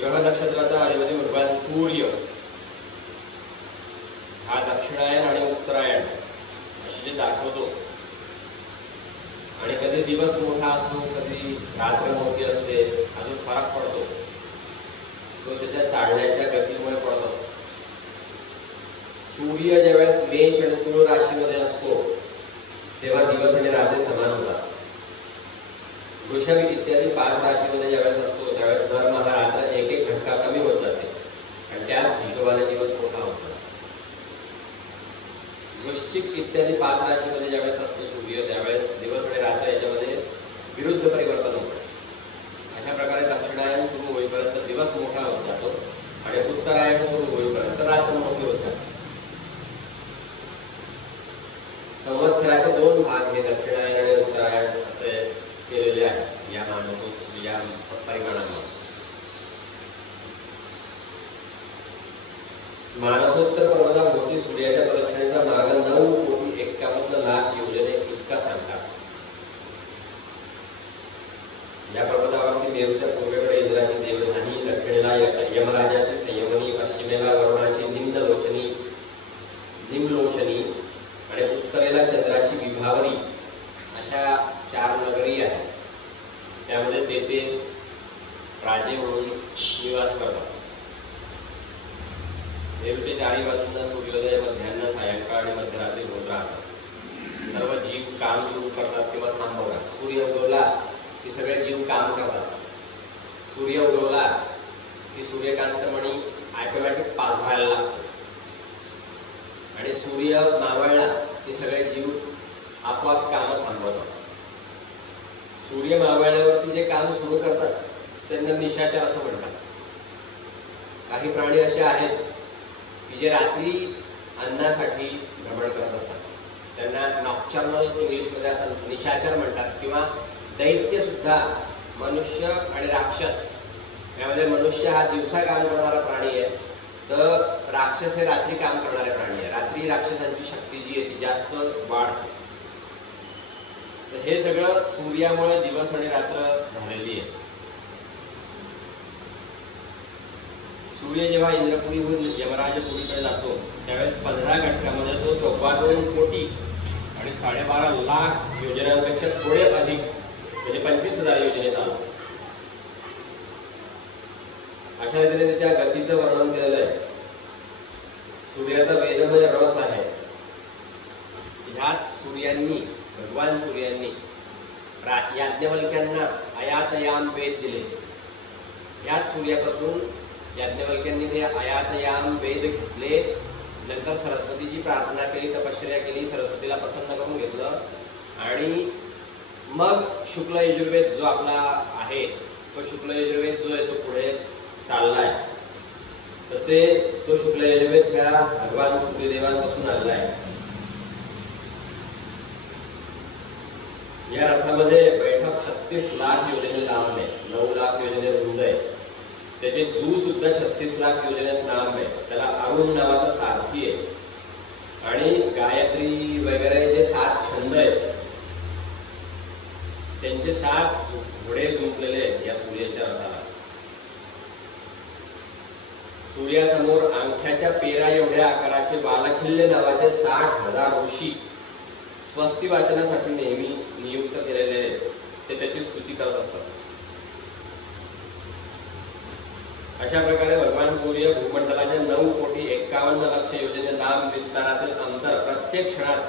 ग्रह नक्षत्राचा अधिपती भगवान सूर्य हा दक्षिणायन आणि उत्तरायण असे जे दाखवतो आणि कधी दिवस मोठा असतो कधी रात्र मोठी असते, अजून फरक पडतो तो त्याच्या चालण्याच्या गतीमुळे पडत असतो. सूर्य ज्यावेळेस मेष आणि तुळ राशीमध्ये असतो तेव्हा दिवस आणि रात्री समान होतात. वृषभ इत्यादी 5 राशीमध्ये ज्यावेळेस असतो त्यावेळेस दरमहा रात्र एक घंटा कमी होत जाते आणि त्याच हिशोबाने दिवस मोठा होतो. वृश्चिक इत्यादी 5 राशीमध्ये ज्यावेळेस असतो सूर्य त्यावेळेस दिवस आणि रात्र याच्यामध्ये विरुद्ध परिवर्तन होतं. अशा प्रकारे दक्षिणायन सुरू होईपर्यंत दिवस मोठा होत जातो आणि उत्तरायण सुरू होईपर्यंत रात्र मोठी होत जाते. संवत्सराचे 2 भाग हे दक्षिणायन आणि उत्तरायण असे केलेले आहेत या या परिमाणाने. मानसोत्तर पर्वताभोवती सूर्याच्या प्रदक्षिणेचा मार्ग 9,51,00,000 योजने इतका सांगतात. या पर्वतावरती देवच्या पूर्वेकडे इंद्राची देवधानी, दक्षिणेला यमराजाची संयमनी, पश्चिमेला वरुणाची निम्लोचनी आणि उत्तरेला चंद्राची विभावरी अशा 4 नगरी आहेत. त्यामध्ये तेथे राजे म्हणून निवास करतात. देवच्या 4 बाजूंना सूर्योदय, मध्यान्ह, सायंकाळ आणि मध्यरात्री होत राहतात. सर्व जीव काम सुरू करतात किंवा थांबवतात. सूर्य उगवला की सगळे जीव काम करतात. सूर्य उगवला की सूर्यकांतमणी ऑटोमॅटिक पाझरायला लागतो आणि सूर्य मावळला की सगळे जीव आपोआप कामं थांबवतात. सूर्य मावळल्यावरती जे काम सुरू करतात त्यांना निशाचर असं म्हणतात. काही प्राणी असे आहेत की जे रात्री अन्नासाठी भ्रमण करत असतात. त्यांना नॉक्चर्नल इंग्लिशमध्ये असं निशाचर म्हणतात. किंवा दैत्य सुद्धा मनुष्य आणि राक्षस यामध्ये मनुष्य हा दिवसा काम करणारा प्राणी आहे तर राक्षस हे रात्री काम करणारे प्राणी आहे. रात्री राक्षसांची शक्ती जी आहे ती जास्त वाढते. तर हे सगळं सूर्यामुळे दिवस आणि रात्र झालेली आहे. सूर्य जेव्हा इंद्रपुरीहून यमराजपुरीकडे जातो त्यावेळेस 15 घटकामध्ये तो 2.25 कोटी आणि 12.5 लाख योजनांपेक्षा थोडे अधिक म्हणजे 25,000 योजने चालतात. अशा रीतीने त्या गतीचं वर्णन केलेलं आहे. सूर्याचा वेदमय रस आहे. ह्याच सूर्यांनी भगवान सूर्यांनी याज्ञवल्क्यांना अयातयाम वेद दिले. ह्याच सूर्यापासून याज्ञवल्क्यांनी ते अयातयाम वेद घेतले. नंतर सरस्वतीची प्रार्थना केली, तपश्चर्या केली, सरस्वतीला प्रसन्न करून घेतलं आणि मग शुक्ल यजुर्वेद जो आपला आहे तो शुक्ल यजुर्वेद जो आहे तो पुढे चाललाय. तर तो शुक्ल यजुर्वेद ह्या भगवान सूर्यदेवांपासून आलेला आहे. या रथामध्ये बैठक 36 लाख योजने लांब आहे, 9 लाख योजने रुंद आहे. त्याचे जू सुद्धा 36 लाख योजनेस लांब आहे. त्याला अरुण नावाचा सारथी आहे आणि गायत्री वगैरे जे 7 छंद आहेत त्यांचे 7 घोडे जुंपलेले आहेत या सूर्याच्या रथाला. सूर्यासमोर अंगठ्याच्या पेरा एवढ्या आकाराचे बालखिल्ले नावाचे 60,000 ऋषी स्वस्ती वाचनासाठी नेहमी नियुक्त केलेले ते त्याची स्तुती करत असतात. अशा प्रकारे भगवान सूर्य भूमंडलाच्या 9,51 लाख योजने लांब विस्तारातील अंतर प्रत्येक क्षणात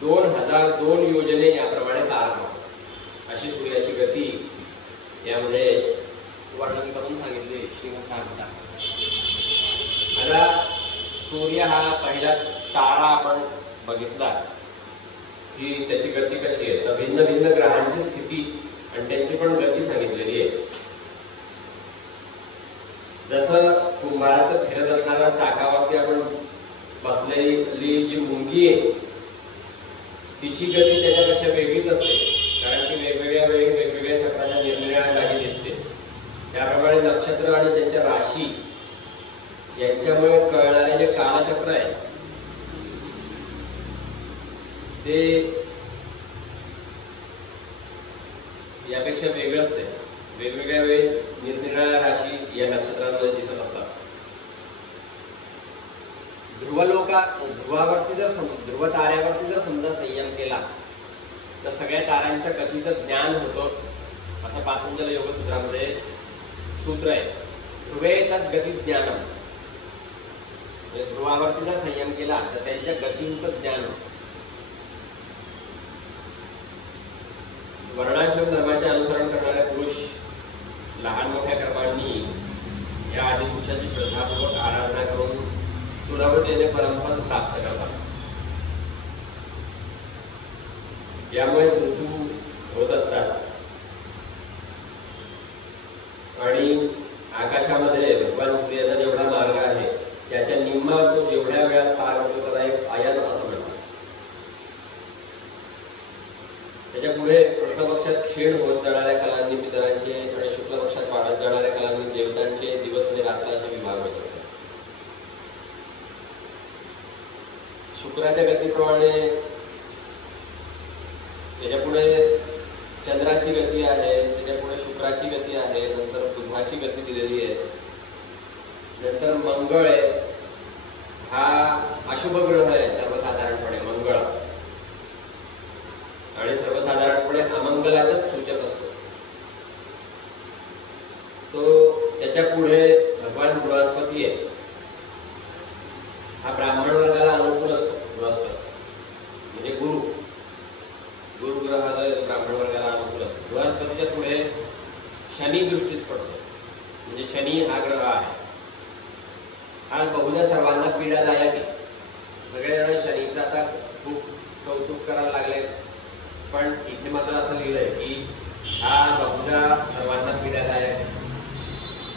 2002 योजने याप्रमाणे पार करतो. अशी सूर्याची गती यामध्ये वर्णन करून सांगितले श्रीमंत. आता सूर्य हा पहिला तारा आपण बघितला की त्याची गती कशी आहे. तर भिन्न भिन्न ग्रहांची स्थिती आणि त्यांची पण गती सांगितलेली आहे. जसं कुंभाराचं फिरत असणाऱ्या चाकावरती आपण बसलेली जी मुंगी आहे तिची गती त्याच्यापेक्षा वेगळीच असते, कारण ती वेगवेगळ्या वेळी वेगवेगळ्या चक्राच्या निरनिराळ्या जागी दिसते. त्याप्रमाणे नक्षत्र आणि त्यांच्या राशी यांच्यामुळे कळणारे जे कालचक्र आहे ते यापेक्षा वेगळंच आहे. वेगवेगळ्या वेळी निरनिराळ्या राशी या नक्षत्रांमध्ये दिसत असतात. ध्रुवावरती ध्रुव ताऱ्यावरती जर समजा संयम केला तर सगळ्या ताऱ्यांच्या गतीचं ज्ञान होतं, असं पातंजल योगसूत्रामध्ये सूत्र आहे. ध्रुवे तत् गती ज्ञानम. ध्रुवावरती जर संयम केला तर त्यांच्या गतींचं ज्ञान होतं. वर्णाश्रम धर्माचे अनुसरण करणारे पुरुष लहान मोठ्या कर्मांनी या आदिपुरुषाची श्रद्धापूर्वक आराधना करून सुलभतेने परमपद प्राप्त करतात. यामुळे ऋतू होत असतात आणि आकाशामध्ये भगवान सूर्याचा जेवढा मार्ग आहे त्याच्या निम्मा तो जेवढ्या वेळात पार होतो त्याला एक आयन असं म्हणतात. त्याच्या पुढे कृष्ण पक्षात क्षीण होत जाणाऱ्या कलांनी पितरांचे आणि शुक्ल पक्षात वाढत जाणाऱ्या कलांनी देवतांचे दिवस आणि रात्र असे विभाग होत असतात. शुक्राच्या गतीप्रमाणे त्याच्या पुढे चंद्राची गती आहे, त्याच्या पुढे शुक्राची गती आहे, नंतर बुधाची गती दिलेली आहे, नंतर मंगळ आहे. हा अशुभ ग्रह आहे सर्वसाधारणपणे मंगळ, आणि सर्वसाधारणपणे अमंगलाचाच सूचक असतो. तो त्याच्या पुढे भगवान बृहस्पती आहे. हा ब्राह्मण वर्गाला अनुकूल असतो. बृहस्पती म्हणजे गुरु ग्रह हा ब्राह्मण वर्गाला अनुकूल असतो. बृहस्पतीच्या पुढे शनी दृष्टीच पडतो, म्हणजे शनी हा ग्रह आहे. हा बहुधा सर्वांना पीडादायक आहे. सगळेजण शनीचं आता खूप कौतुक करायला लागले, पण इथे मात्र असं लिहिलंय की हा बहुधा सर्वांना पीडादायक आहे.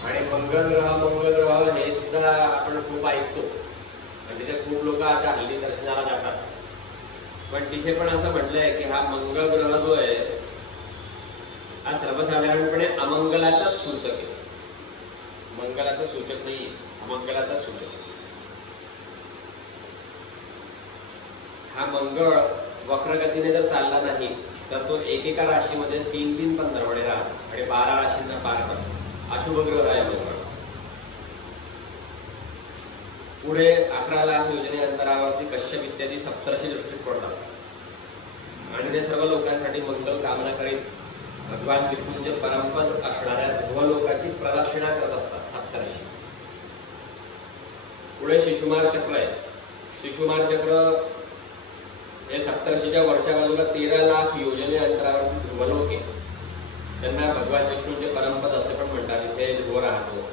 आणि मंगळ ग्रह हे सुद्धा आपण खूप ऐकतो आणि तिथे खूप लोक आता हल्ली दर्शनाला जातात. पण तिथे पण असं म्हटलंय की हा मंगळ ग्रह जो आहे हा सर्वसाधारणपणे अमंगलाचाच सूचक आहे. मंगलाचा सूचक नाही, अमंगलाचा सूचक. हा मंगळ वक्रगतीने जर चालला नाही तर तो एकेका राशीमध्ये 3-3 पंधरवडे राहतो आणि 12 राशींना पार करतो. अशुभ ग्रह आहे मंगळ. पुढे 11 लाख योजने अंतरावरती कश्यप इत्यादी सप्तर्षी दृष्टीस पडतात आणि ते सर्व लोकांसाठी मंगल कामना करीत भगवान विष्णूंचे परमपद असणाऱ्या ध्रुवलोकाची प्रदक्षिणा करत असतात सप्तर्षी. पुढे शिशुमार चक्र आहे. शिशुमार चक्र हे सप्तर्षीच्या वरच्या बाजूला 13 लाख योजने अंतरावरती ध्रुवलोक आहे. त्यांना भगवान विष्णूंचे परमपद असे पण म्हणतात. इथे ध्रुव राहतो.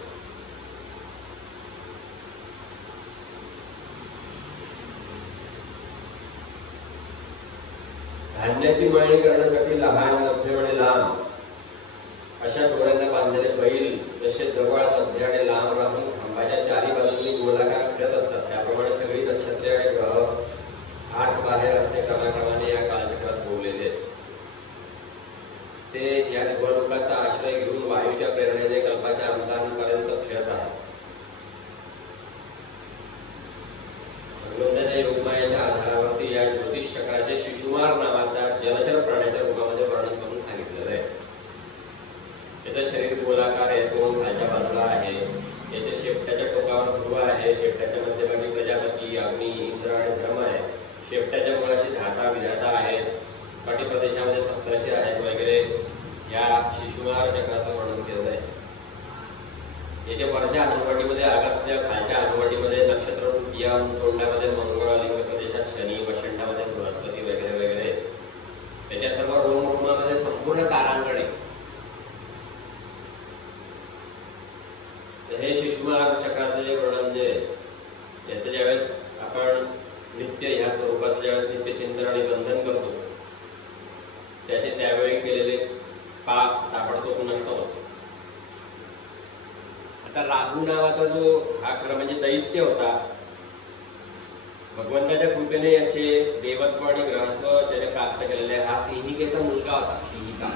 धान्याची मळणी करण्यासाठी लहान, मध्यम आणि लांब अशा दोऱ्यांना बांधलेले बैल जसे जवळ, मध्य आणि लांब राहून खांबाच्या चारी बाजूंनी गोलाकार फिरत असतात, त्याप्रमाणे सगळी नक्षत्रे आणि ग्रह आत बाहेर असे क्रमाक्रमाने या कालचक्रात गोवलेले. ते या ध्रुवलोकाचा आश्रय घेऊन वायूच्या प्रेरणेने कल्पाच्या अंतांपर्यंत फिरत आहेत. भगवंताच्या योगमायेच्या आधारावरती या ज्योतिष चक्राचे शिशुमार नावाच्या जलचर प्राण्याच्या रूपामध्ये वर्णन करून सांगितलेलं आहे. याचं शरीर गोलाकार आहे, तोंड खालच्या बाजूला आहे. याच्या शेपट्याच्या टोकावर ध्रुव आहे, शेपट्याच्या मध्यभागी प्रजापती, अग्नी, इंद्र आणि धर्म आहे. शेपट्याच्या मुळाशी धाता विधाता आहेत. काठी प्रदेशामध्ये सप्तर्षी आहेत वगैरे या शिशुमार चक्राचं वर्णन केलेलं आहे. याच्या वरच्या अनुवाटीमध्ये अगस्त्य, खालच्या अनुवाटीमध्ये नक्षत्र यम, तोंडामध्ये मंगळ, लिंग प्रदेशात शनी, वशंडामध्ये बृहस्पती वगैरे वगैरे. त्याच्या सर्व रोमकुमामध्ये संपूर्ण तारांगणे. हे शिशुमार चक्राचं जे वर्णन जे याचं ज्यावेळेस आपण नित्य ह्या स्वरूपाचं ज्यावेळेस नित्य चिंतन आणि बंधन करतो त्याचे त्यावेळी केलेले पाप ताबडतोब नष्ट होतो. आता राहू नावाचा जो हा खरं म्हणजे दैत्य होता, भगवंताच्या कृपेने याचे देवत्व आणि ग्रहत्व त्याने प्राप्त केलेले आहे. हा सिंहिकेचा मुलगा होता. सिंहिका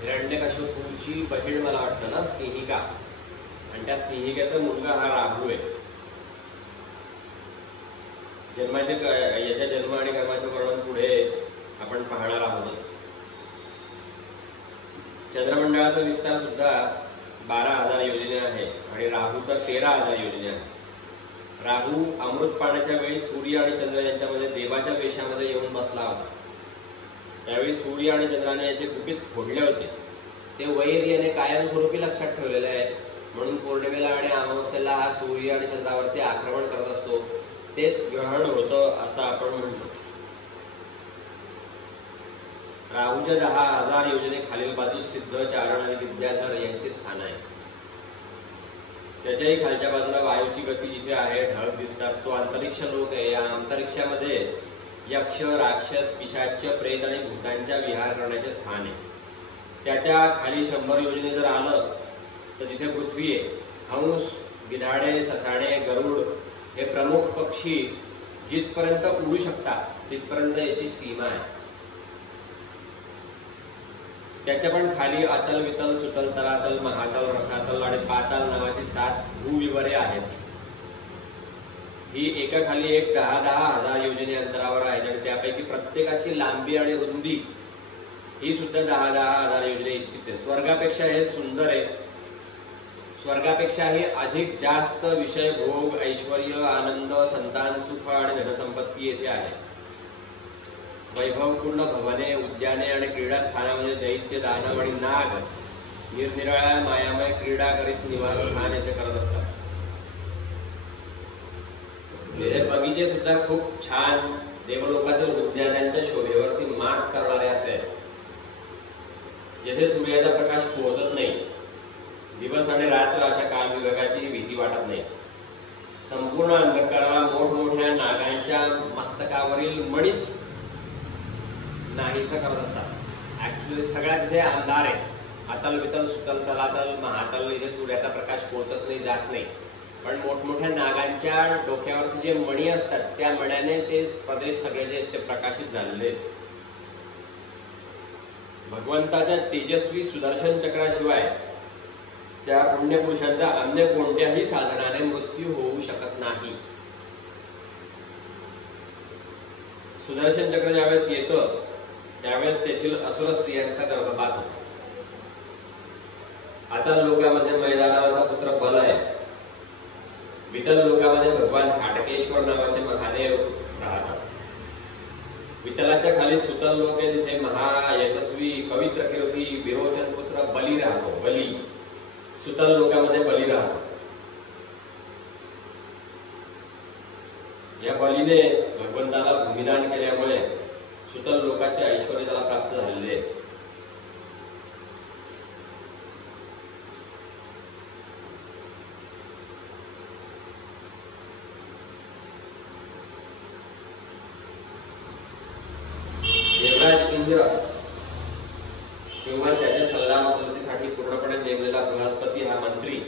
हिरण्यकश्यपूची बहीण मला वाटतं ना, सिंहिका. आणि त्या सिंहिकेचा मुलगा हा राहू आहे. याच्या जन्म आणि कर्माचे वर्णन पुढे आपण पाहणार आहोतच. चंद्रमंडळाचा विस्तार सुद्धा 12,000 योजने आहे आणि राहूचा 13,000 योजने आहे. राहू अमृत पाण्याच्या वेळी सूर्य आणि चंद्र यांच्यामध्ये देवाच्या वेशामध्ये येऊन बसला होता. त्यावेळी सूर्य आणि चंद्राने याचे गुपित फोडले होते. ते वैर याने कायमस्वरूपी लक्षात ठेवलेले आहे. म्हणून पौर्णिमेला आणि अमावस्येला हा सूर्य आणि चंद्रावरती आक्रमण करत असतो. तेच ग्रहण होतं असं आपण म्हणतो. राहूच्या 10,000 योजने खालील बाजूस सिद्ध, चारण आणि विद्याधर यांचे स्थान आहे. त्याच्याही खालच्या बाजूला वायूची गती जिथे आहे, ढग दिसतात, तो अंतरिक्ष लोक आहे. या अंतरिक्षामध्ये यक्ष, राक्षस, पिशाच, प्रेत आणि भूतांच्या विहार करण्याचे स्थान आहे. त्याच्या खाली 100 योजने जर आलं तर तिथे पृथ्वी आहे. हंस, गिधाडे, ससाणे, गरुड हे प्रमुख पक्षी जिथपर्यंत उडू शकतात तिथपर्यंत याची सीमा आहे. त्याच्या पण खाली अतल, वितल, सुतल, तलातल, महातल, रसातल आणि पाताल नावाची 7 भूविवरे आहेत. ही एका खाली एक 10,000 योजने अंतरावर आहेत आणि त्यापैकी प्रत्येकाची लांबी आणि रुंदी ही सुद्धा 10,000 योजने इतकीच आहे. स्वर्गापेक्षा हे सुंदर आहे. स्वर्गापेक्षाही अधिक जास्त विषय, भोग, ऐश्वर, आनंद, संतान, सुख आणि धनसंपत्ती येथे आहे. वैभवपूर्ण भवने, उद्याने आणि क्रीडा स्थानामध्ये दैत्य, दानव आणि नाग निरनिराळ्या मायामय क्रीडा करीत निवासस्थान येथे करत असतात. बगीचे सुद्धा खूप छान देवलोकातील उद्यानांच्या शोभेवरती मात करणारे असते, जेथे सूर्याचा प्रकाश पोहोचत नाही. दिवस आणि रात्र अशा कालविभागाची भीती वाटत नाही. संपूर्ण अंधकाराला मोठमोठ्या नागांच्या मस्तकावरील मणीच नाहीसं करत असतात. ऍक्च्युली सगळ्यात तिथे अंधार आहे. अतल, वितल, सुतल, तलातल, महातल इथे सूर्याचा प्रकाश पोहोचत नाही, जात नाही. पण मोठमोठ्या नागांच्या डोक्यावरती जे मणी असतात त्या मण्याने ते प्रदेश सगळे जे ते प्रकाशित झालेले. भगवंताच्या तेजस्वी सुदर्शन चक्राशिवाय त्या पुण्यपुरुषांचा अन्य कोणत्याही साधनाने मृत्यू होऊ शकत नाही. सुदर्शन चक्र ज्यावेळेस येतं त्यावेळेस तेथील असुर स्त्रियांचा गर्भपात होतो. आता लोकांमध्ये मैदानाचा पुत्र बल आहे. वितल लोकांमध्ये भगवान हाटकेश्वर नावाचे महादेव राहतात. विठ्ठलाच्या खाली सुतल लोक आहे, तिथे महायशस्वी पवित्र कीर्ती विरोचन पुत्र बली राहतो. बली सुतल लोकांमध्ये बली राहतो. या बलीने भगवंताला भूमिदान केल्यामुळे सुतल लोकांचे ऐश्वर्य त्याला प्राप्त झालेले. देवराज इंद्र किंवा त्याच्या सल्लामसलतीसाठी पूर्णपणे नेमलेला बृहस्पती हा मंत्री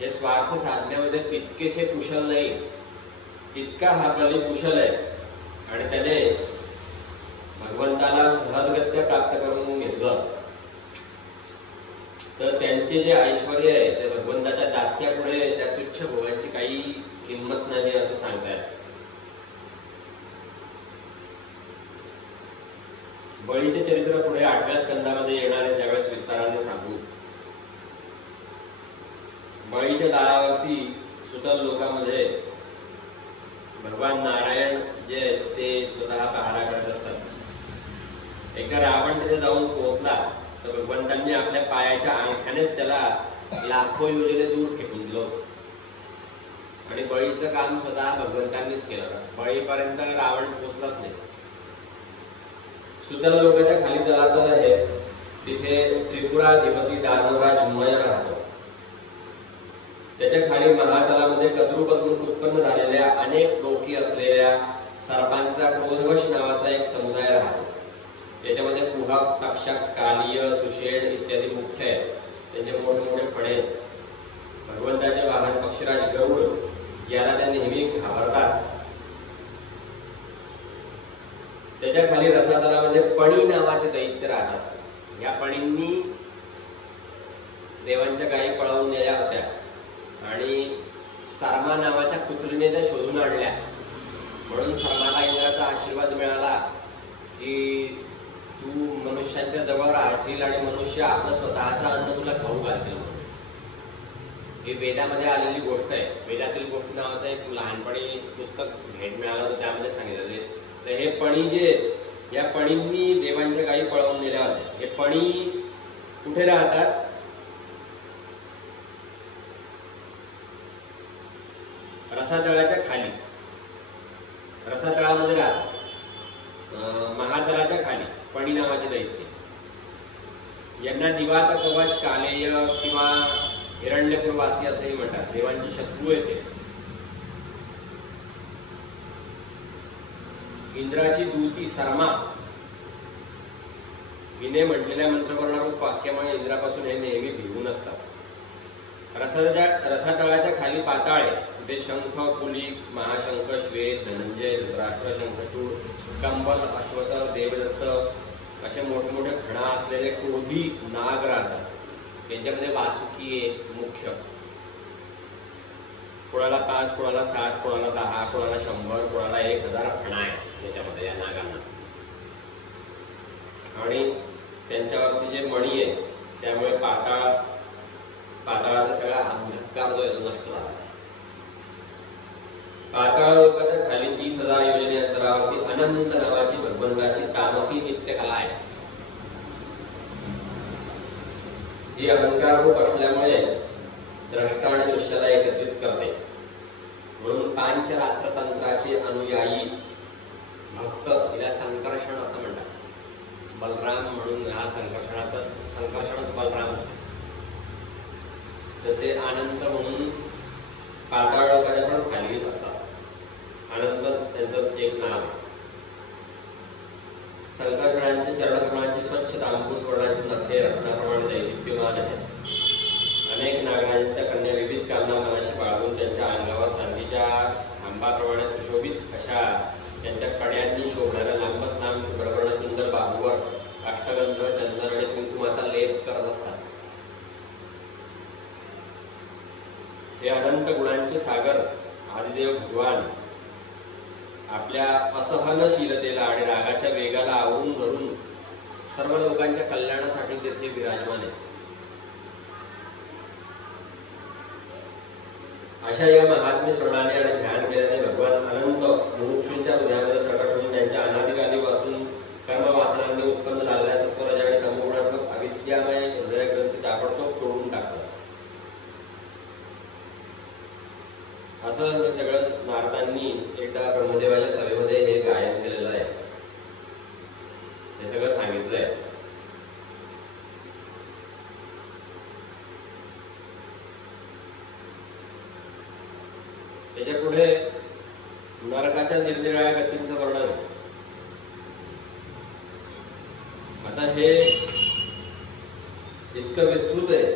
हे स्वार्थ साधण्यामध्ये तितकेसे कुशल नाही, तितका हा बली कुशल आहे. आणि त्याने भगवंताला सहजगत्या प्राप्त करून घेतलं तर त्यांचे जे ऐश्वर्य आहे ते भगवंताच्या दास्यापुढे त्या तुच्छ भोगांची काही किंमत नाही असं सांगतायत. बळीचे चरित्र पुढे 8व्या स्कंदामध्ये येणारे त्यावेळेस विस्ताराने सांगू. बळीच्या दारावरती सुतल लोकांमध्ये भगवान नारायण जे ते स्वतः पहारा करत असतात. एकदा रावण तिथे जाऊन पोहोचला तर भगवंतांनी आपल्या पायाच्या अंगठ्यानेच त्याला लाखो योजने दूर फेकून दिलं आणि बळीचं काम स्वतः भगवंतांनीच केलं. बळीपर्यंत रावण पोहोचलाच नाही. सुतल लोकांच्या खाली तलातल आहे, तिथे त्रिपुराधिपती दानवराज मय राहतो. त्याच्या खाली महातलामध्ये कद्रूपासून उत्पन्न झालेल्या अनेक डोकी असलेल्या सर्पांचा क्रोधवश नावाचा एक समुदाय राहतो. त्याच्यामध्ये कुहक, तक्षक, कालिय, सुषेण इत्यादी मुख्य आहेत. त्यांचे मोठे मोठे फणे. भगवंताचे वाहन पक्षीराज गरुड याला ते नेहमी घाबरतात. त्याच्या खाली रसातलामध्ये पणी नावाचे दैत्य राहतात. या पणींनी देवांच्या गायी पळवून नेल्या होत्या आणि सर्मा नावाच्या पुतळीने त्या शोधून आणल्या. म्हणून सर्माला इंद्राचा आशीर्वाद मिळाला की तू मनुष्यांच्या जवळ राहशील आणि मनुष्य आपलं स्वतःचा अन्न तुला खाऊ घालतील. ही वेदामध्ये आलेली गोष्ट आहे. वेदातील गोष्ट नावाचं एक लहानपणी पुस्तक भेट मिळालं होतं, त्यामध्ये सांगितलं. तर हे पणी जे या पणींनी देवांच्या गायी पळवून नेल्या होत्या. हे पणी कुठे राहतात? रसातळाच्या खाली. रसातळामध्ये राहतात. महातलाच्या खाली पणी नावाचे दैत्य. यांना दिवात कवच, कालेय किंवा हिरण्यपूरवासी असंही म्हणतात. देवांची शत्रू येते. इंद्राची दूती सरमा हिने म्हटलेल्या मंत्रवर्णारूप वाक्यामुळे इंद्रापासून हे नेहमी भिवून असतात. रसातळाच्या खाली पाताळ आहे. तिथे शंख, कुलिक, महाशंख, श्वेत, धनंजय, धृतराष्ट्र, शंखचूड, कंबल, अश्वत, देवदत्त असे मोठे मोठे फणा असलेले क्रोधी नाग राहतात. त्यांच्यामध्ये वासुकी आहे मुख्य. कोणाला 5, कोणाला 7, कोणाला 10, कोणाला 100, कोणाला 1000 फणा आहे त्याच्यामध्ये या नागांना. आणि त्यांच्यावरती जे मणी आहे त्यामुळे पाताळाचा सगळा अंधकार जो आहे तो नष्ट झाला. पाताळ लोकांच्या खाली 30,000 योजने अंतरावरती अनंत नावाची भगवंताची तामसी नित्यकला आहे. ही अहंकार रूप असल्यामुळे द्रष्टा आणि दृश्याला एकत्रित करते. म्हणून पांचरात्र तंत्राचे अनुयायी भक्त हिला संकर्षण असं म्हणतात. बलराम म्हणून हा संकर्षणच बलराम. तर ते अनंत म्हणून पाताळ लोकांच्या पण खाली असतात. अनंत त्यांचं एक नाव. संकर्षणांचे चरणकमळांची स्वच्छ तांबूस वर्णाची नखे रत्नाप्रमाणे दैदिप्यमान आहेत. अनेक नागराजांच्या कन्या विविध कामना मनाशी बाळगून त्यांच्या अंगावर चांदीच्या खांबाप्रमाणे सुशोभित अशा त्यांच्या कड्यांनी शोभणाऱ्या लांबस लांब शुभ्रवर्ण सुंदर बाहूवर अष्टगंध, चंदन आणि कुंकुमाचा लेप करत असतात. हे अनंत गुणांचे सागर आदिदेव भगवान आपल्या आपल्या असहनशीलतेला आणि रागाच्या वेगाला आवरून धरून सर्व लोकांच्या कल्याणासाठी तेथे विराजमान आहे. अशा या महात्म्य श्रवणाने आणि ध्यान केल्याने भगवान अनंत मुमुक्षूंच्या हृदयामध्ये प्रकट होऊन त्यांच्या अनादिकालीपासून कर्मवासनांनी उत्पन्न झालेल्या सत्वरज आणि तमोगुणात्मक अविद्यामय हृदयग्रंथी ताबडतोब तोडून टाकतात. असं हे सगळं नारदांनी एकदा ब्रह्मदेवाच्या सभेमध्ये हे गायन केलेलं आहे, हे सगळं सांगितलंय. त्याच्या पुढे नरकाच्या निरनिराळ्या गतींचं वर्णन. आता हे इतकं विस्तृत आहे,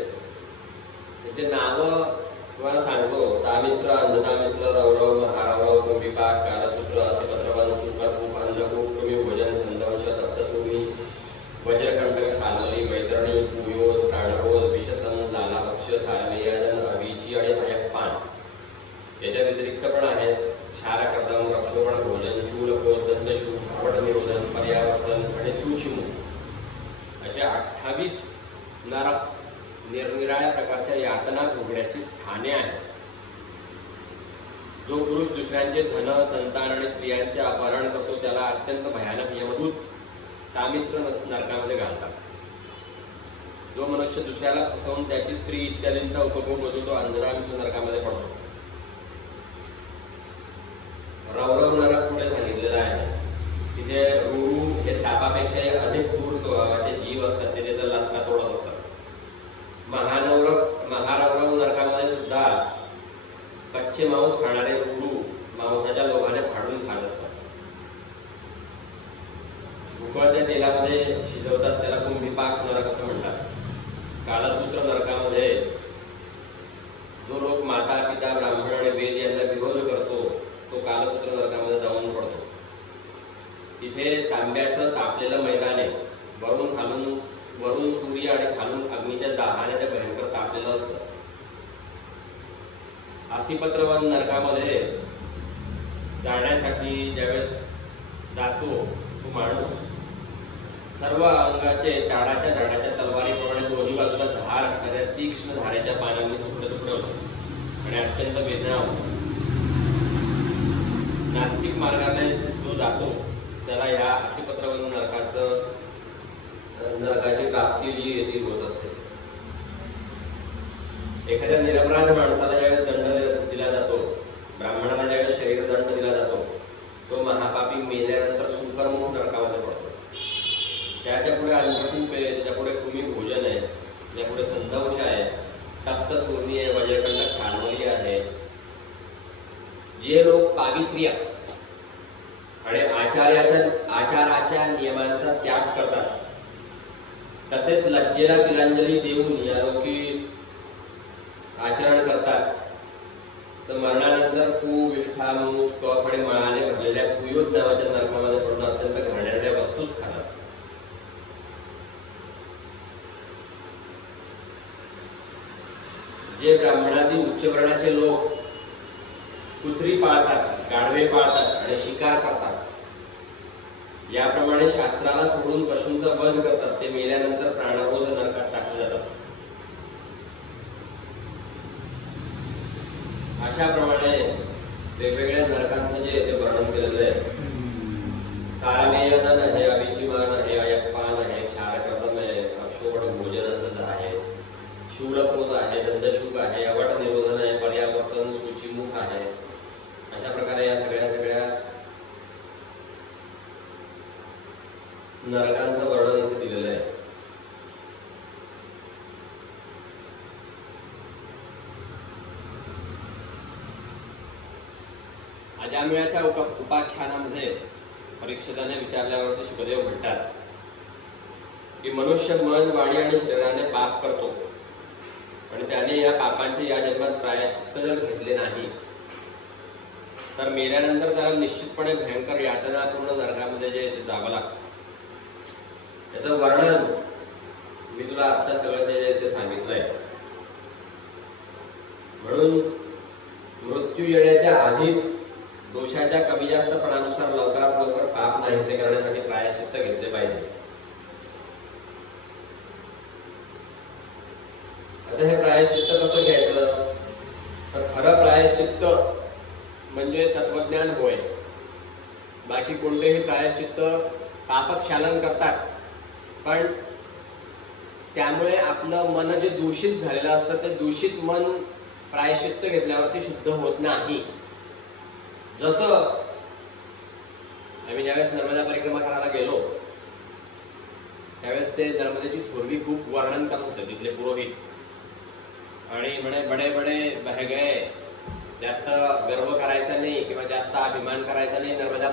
त्याचे नाव तुम्हाला सांगतो. तामिस्त्र, अंधतामिस्त्र, रौरव, महारौरव, कुंभिपाक, कालसूत्र, असिपत्रवन, सूत्रकूप, अंधकूप, कृमी भोजन, संदंश, तप्तसूर्णी, वज्रकंटक, शाल्मली, वैतरणी, कुयोध, प्राणरोध, विषसन, लालापक्ष, सारमेयजन, अभिची आणि अयप्पान. याच्या व्यतिरिक्त पण आहेत क्षारकर्दम, रक्षोपण, भोजन, शूलक्रोध, दंतशूल, आवट निरोधन, पर्यावर्तन आणि सूचिमू अशा 28 नरक निरनिराळ्या प्रकारच्या यातना भोगण्याची स्थाने आहेत. जो पुरुष दुसऱ्यांचे धन, संतान आणि स्त्रियांचे अपहरण करतो त्याला अत्यंत भयानक यमदूत तामिस्त्र नरकामध्ये घालतात. जो मनुष्य दुसऱ्याला फसवून त्याची स्त्री इत्यादींचा उपभोग होतो तो अंधतामिस्त्र नरकामध्ये पडतो. रौरव नरक पुढे सांगितलेलं आहे. तिथे रुरु हे सापापेक्षाही अधिक क्रूर स्वभावाचे जीव असतात, ते त्याचा लसका तोडत असतात. महारौरव नरकामध्ये सुद्धा कच्चे मांस खाणारे रुरु मांसाच्या लोभाने फाडून खात असतात. उकळत्या तेलामध्ये शिजवतात, त्याला कुंभिपाक नरक असं म्हणतात. कालसूत्र नरकामध्ये जो लोक माता, पिता, ब्राह्मण आणि वेद यांचा विरोध करतो तो कालसूत्र नरकामध्ये जाऊन पडतो. तिथे तांब्याचं तापलेलं मैदाने वरून सूर्य आणि खालून अग्नीच्या दाहाने ते भयंकर तापलेलं असतं. असिपत्रवन नरकामध्ये जाण्यासाठी ज्यावेळेस जातो तो माणूस सर्व अंगाचे ताडाच्या झाडाच्या तलवारीप्रमाणे दोन्ही बाजूला धार असणाऱ्या तीक्ष्ण धारेच्या पानांनी तुकडे तुकडे होतो आणि अत्यंत वेदना होतो. नास्तिक मार्गाने जो जातो त्याला या असिपत्रवन नरकाची प्राप्ती जी येते होत असते. एखाद्या निरपराध माणसाला ज्यावेळेस दंड दिला जातो, ब्राह्मणाला ज्यावेळेस शरीर दंड दिला जातो, तो महापापी मेल्यानंतर सुकर्म होऊन नरकामध्ये पडतो. त्याच्या पुढे अंधकूप आहे, त्याच्या पुढे कृमी भोजन आहे, त्याच्या पुढे संदंश आहे, तप्त सूर्णी आहे, वज्रकंटक, शाल्मली आहे. जे लोक पावित्र्य आणि आचाराच्या नियमांचा त्याग करतात, तसेच लज्जेला तिलांजली देऊन या लोकी आचरण करतात, तर मरणानंतर कू, विष्ठा, मूत, कफ आणि मळाने भरलेल्या कुयोद नावाच्या नरकामध्ये पडून अत्यंत घाणेरड्या वस्तूच खातात. जे ब्राह्मणादी उच्च वर्णाचे लोक कुत्री पाळतात, गाढवे पाळतात आणि शिकार करतात, याप्रमाणे शास्त्राला सोडून पशूंचा वध करतात, ते मेल्यानंतर प्राणरोध नरकात टाकले जातात. अशा प्रमाणे वेगवेगळ्या नरकांचं जे ते वर्णन केलेलं आहे. सारमेयदन आहे, अभिचिमान आहे, अयप्पान आहे, क्षारकर्दम आहे, अक्षोभण भोजन असं आहे, शूलक्रोध आहे, दंतशूक आहे, अवट निरोधन आहे, पर्यावर्तन, सूचिमुख आहे. अशा प्रकारे या सगळ्या नरकांचं वर्णन इथे दिलेलं आहे. अजामिळाच्या उपाख्यानामध्ये परीक्षिताने विचारल्यावरती शुकदेव म्हणतात की मनुष्य मन, वाणी आणि शरीराने पाप करतो आणि त्याने या पापांचे या जन्मात प्रायश्चित्त जर घेतले नाही तर मेल्यानंतर त्याला निश्चितपणे भयंकर यातनापूर्ण नरकामध्ये जे ते जावं लागतं. त्याचं वर्णन मी तुला आता सगळं ते सांगितलंय. म्हणून मृत्यू येण्याच्या आधीच दोषी दोषाच्या कमी जास्तपणानुसार लवकरात लवकर पाप नाहीसे करण्यासाठी प्रायश्चित्त घेतले पाहिजे. आता हे प्रायश्चित्त कसं घ्यायचं, तर खरं प्रायश्चित्त म्हणजे तत्वज्ञान होय. बाकी कोणतेही प्रायश्चित्त पापक्षालन करतात, पण त्यामुळे आपलं मन जे दूषित झालेलं असतं ते दूषित मन प्रायश्चित्त घेतल्यावरती शुद्ध होत नाही. जसं आम्ही ज्यावेळेस नर्मदा परिक्रमा करायला गेलो त्यावेळेस ते नर्मदेची थोरवी खूप वर्णन करत होते तिथले पुरोहित, आणि म्हणे बडे बडे बह गए, जास्त गर्व करायचा नाही किंवा जास्त अभिमान करायचा नाही नर्मदा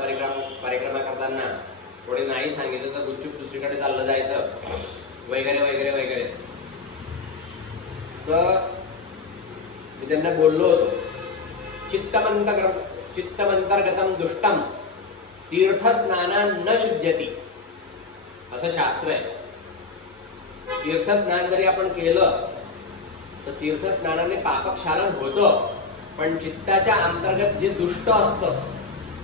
परिक्रमा करताना. कोणी नाही सांगितलं तर गुपचूप दुसरीकडे चाललं जायचं वगैरे वगैरे वगैरे. तर मी त्यांना बोललो होतो, चित्तमंतर्गतम दुष्टम तीर्थस्नाना न शुद्ध्यति, असं शास्त्र आहे. तीर्थस्नान जरी आपण केलं तर तीर्थस्नानाने पापक्षालन होतं, पण चित्ताच्या अंतर्गत जे दुष्ट असतं,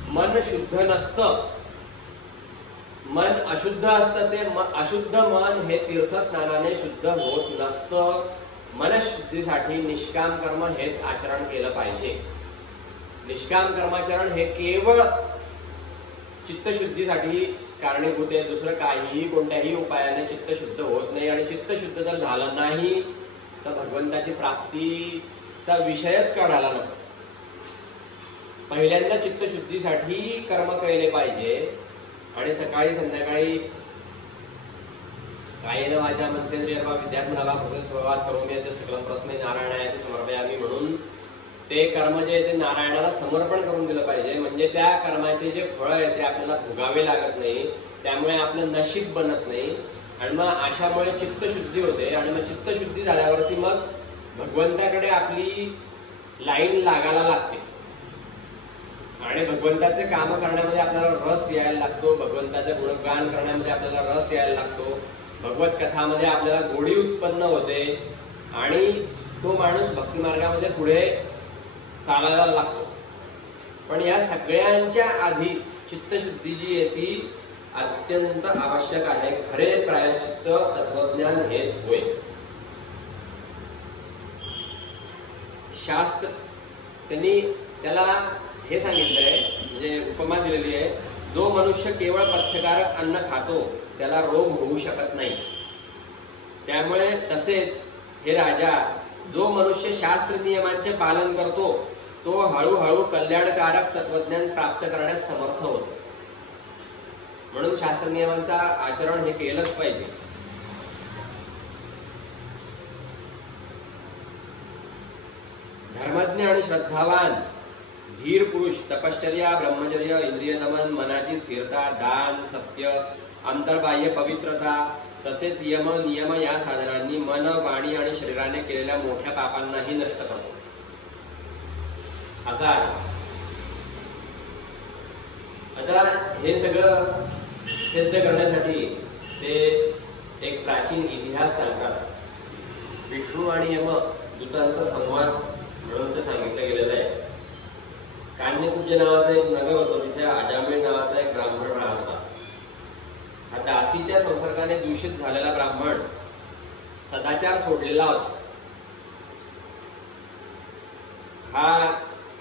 मन शुद्ध नसतं, मन अशुद्ध असतं, ते अशुद्ध मन हे तीर्थस्नानाने शुद्ध होत नसतं. मनशुद्धीसाठी निष्काम कर्म हेच आचरण केलं पाहिजे. निष्काम कर्माचरण हे केवळ चित्तशुद्धीसाठी कारणीभूत आहे. दुसरं काहीही कोणत्याही उपायाने चित्त शुद्ध होत नाही, आणि चित्त शुद्ध जर झालं नाही तर भगवंताची प्राप्तीचा विषयच काढायला नको. पहिल्यांदा चित्तशुद्धीसाठी कर्म केले पाहिजे, आणि सकाळी संध्याकाळी कायेन वाचा मनसेंद्रियर्वा विद्यात्मना स्वभावात करोमि यत् सकलं परस्मै नारायणाय समर्पयामि म्हणून ते कर्म जे आहे ते नारायणाला समर्पण करून दिलं पाहिजे. म्हणजे त्या कर्माचे जे फळ आहे ते आपल्याला भोगावे लागत नाही, त्यामुळे आपलं नशीब बनत नाही, आणि मग अशामुळे चित्तशुद्धी होते. आणि मग चित्तशुद्धी झाल्यावरती मग भगवंताकडे आपली लाईन लागायला लागते, आणि भगवंताचे काम करण्यामध्ये आपल्याला रस यायला लागतो, भगवंताचे गुणगान करण्यामध्ये आपल्याला रस यायला लागतो, भगवत कथामध्ये आपल्याला गोडी उत्पन्न होते, आणि तो माणूस भक्ती मार्गामध्ये पुढे चालायला लागतो. पण या सगळ्यांच्या आधी चित्तशुद्धी जी आहे ती अत्यंत आवश्यक आहे. खरे प्रायश्चित्त तत्वज्ञान हेच होय. शास्त्र त्यांनी त्याला हे सांगितलंय, म्हणजे उपमा दिलेली आहे, जो मनुष्य केवळ पथ्यकारक अन्न खातो त्याला रोग होऊ शकत नाही. त्यामुळे तसेच हे राजा, जो मनुष्य शास्त्र नियमांचे पालन करतो तो हळूहळू कल्याणकारक तत्वज्ञान प्राप्त करण्यास समर्थ होतो. म्हणून शास्त्र नियमांचा आचरण हे केलंच पाहिजे. धर्मज्ञ आणि श्रद्धावान धीर पुरुष तपश्चर्या, ब्रह्मचर्य, इंद्रिय दमन, मनाची स्थिरता, दान, सत्य, अंतर्बाह्य पवित्रता तसेच यम नियम या साधनांनी मन, वाणी आणि शरीराने केलेल्या मोठ्या पापांनाही नष्ट करतो. असा आहे. आता हे सगळं सिद्ध करण्यासाठी ते एक प्राचीन इतिहास सांगतात. विष्णू आणि यम दूतांचा संवाद म्हणून ते सांगितलं गेलेलं आहे. कान्यकुब्ज नावाचा एक नगर होतो, तिथे अजामिळ नावाचा एक ब्राह्मण राहत होता. हा दासीच्या संसर्गाने दूषित झालेला ब्राह्मण सदाचार सोडलेला होता. हा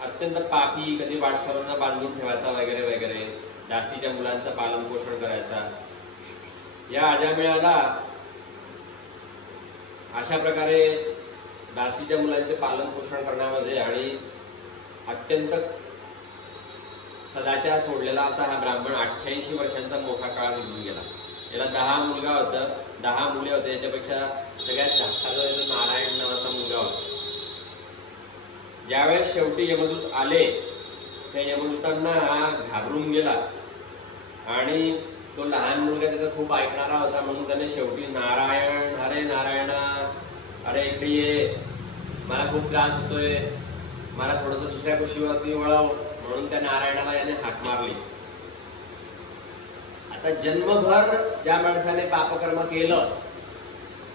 अत्यंत पापी, कधी वाटसरूंना बांधून ठेवायचा वगैरे वगैरे, दासीच्या मुलांचं पालन पोषण करायचा. या अजामिळाला अशा प्रकारे दासीच्या मुलांचे पालन पोषण करण्यामध्ये आणि अत्यंत सदाचार सोडलेला असा हा ब्राह्मण 88 वर्षांचा मोठा काळ निघून गेला. याला 10 मुलगा होता, 10 मुले होते. याच्यापेक्षा सगळ्यात धाकटा नारायण नावाचा मुलगा होता. ज्यावेळेस शेवटी यमदूत आले त्या यमदूतांना घाबरून गेला, आणि तो लहान मुलगा त्याचा खूप ऐकणारा होता, म्हणून त्याने शेवटी नारायण, अरे नारायणा, अरे इकडे ये, मला खूप त्रास होतोय, मला थोडस दुसऱ्या कुशीवरती वळव, म्हणून त्या नारायणाला याने हाक मारली. आता जन्मभर ज्या माणसाने पापकर्म केलं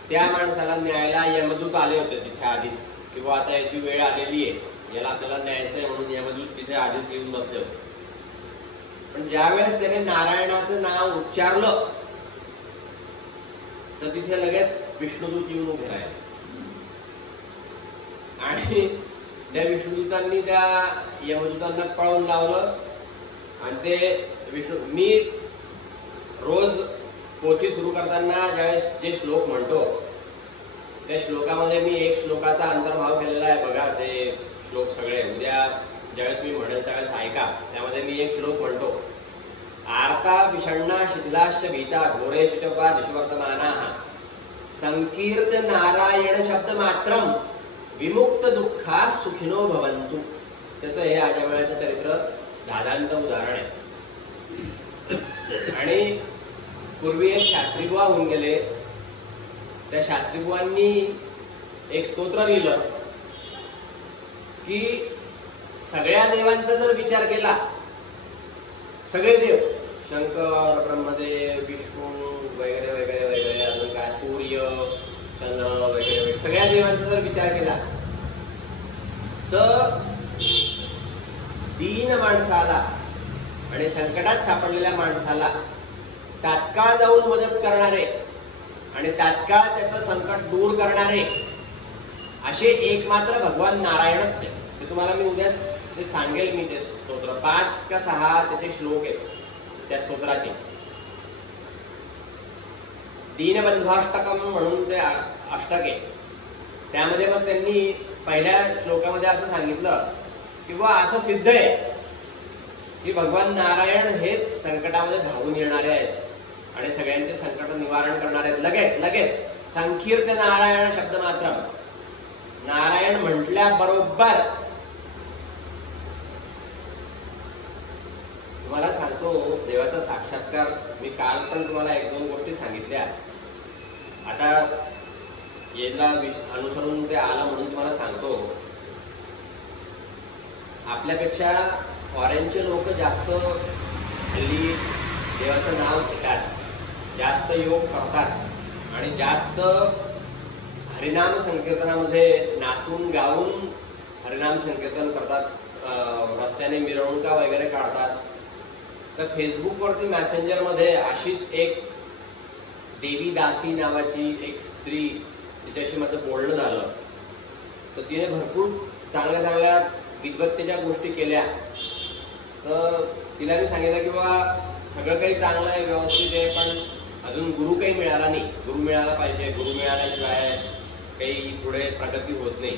त्या माणसाला न्यायला यमदूत आले होते तिथे आधीच, किंवा आता याची वेळ आलेली आहे, याला आपल्याला न्यायचंय म्हणून यमदूत तिथे आधीच येऊन बसले होते. पण ज्यावेळेस त्याने नारायणाचं नाव उच्चारलं तर तिथे लगेच विष्णुदूत येऊन उभे राहिले आणि त्या विष्णुदूतांनी त्या यमदूतांना पळवून लावलं. आणि ते मी रोज पोथी सुरू करताना ज्यावेळेस जे श्लोक म्हणतो त्या श्लोकामध्ये मी एक श्लोकाचा अंतर्भाव केलेला आहे. बघा ते श्लोक सगळे उद्या ज्यावेळेस मी म्हणेल त्यावेळेस ऐका. त्यामध्ये मी एक श्लोक म्हणतो, आर्ता विषण्णा शिथिलाश्च भीता घोरेषु च वा दिशवर्तमानाः संकीर्त नारायण शब्द मात्रम विमुक्त दुःखा सुखिनो भवन्तु. त्याचं हे आजमाळ्याचं चरित्र दादांत उदाहरण आहे. आणि पूर्वी एक शास्त्रीबुवा होऊन गेले. त्या शास्त्रीबुवांनी एक स्तोत्र लिहिलं की सगळ्या देवांचा जर विचार केला, सगळे देव शंकर, ब्रह्मदेव, विष्णू वगैरे वगैरे वगैरे, अजून काय सूर्य, चंद्र वगैरे वगैरे, सगळ्या देवांचा जर विचार केला तर दीन माणसाला आणि संकटात सापडलेल्या माणसाला तात्काळ जाऊन मदत करणारे आणि तात्काळ त्याचं संकट दूर करणारे असे एकमात्र भगवान नारायणच आहे. ते तुम्हाला मी उद्या ते सांगेल. मी ते स्तोत्र 5 का 6 त्याचे श्लोक आहेत त्या स्तोत्राचे. दीनबंधुष्टकम म्हणून ते अष्टक आहे. त्यामध्ये मग त्यांनी पहिल्या श्लोकामध्ये असं सांगितलं की बुवा असं सिद्ध आहे की भगवान नारायण हेच संकटामध्ये धावून येणारे आहेत आणि सगळ्यांचे संकट निवारण करणारे आहेत. लगेच लगेच संकीर्त नारायण शब्द मात्र, नारायण म्हटल्याबरोबर तुम्हाला सांगतो देवाचा साक्षात्कार. मी काल पण तुम्हाला 1-2 गोष्टी सांगितल्या. आता याला अनुसरून ते आलं म्हणून तुम्हाला सांगतो. आपल्यापेक्षा फॉरेनचे लोक जास्त हल्ली देवाचं नाव घेतात, जास्त योग करतात आणि जास्त हरिनाम संकीर्तनामध्ये नाचून गाऊन हरिनाम संकीर्तन करतात. रस्त्याने मिरवणुका वगैरे काढतात. तर फेसबुकवरती मेसेंजरमध्ये अशीच एक देवी दासी नावाची एक स्त्री, तिच्याशी माझं बोलणं झालं. तर तिने भरपूर चांगल्या चांगल्या विद्वत्तेच्या गोष्टी केल्या. तर तिला मी सांगितलं की बाबा सगळं काही चांगलं आहे, व्यवस्थित आहे, पण अजून गुरु काही मिळाला नाही. गुरु मिळाला पाहिजे. गुरु मिळाल्याशिवाय काही पुढे प्रगती होत नाही.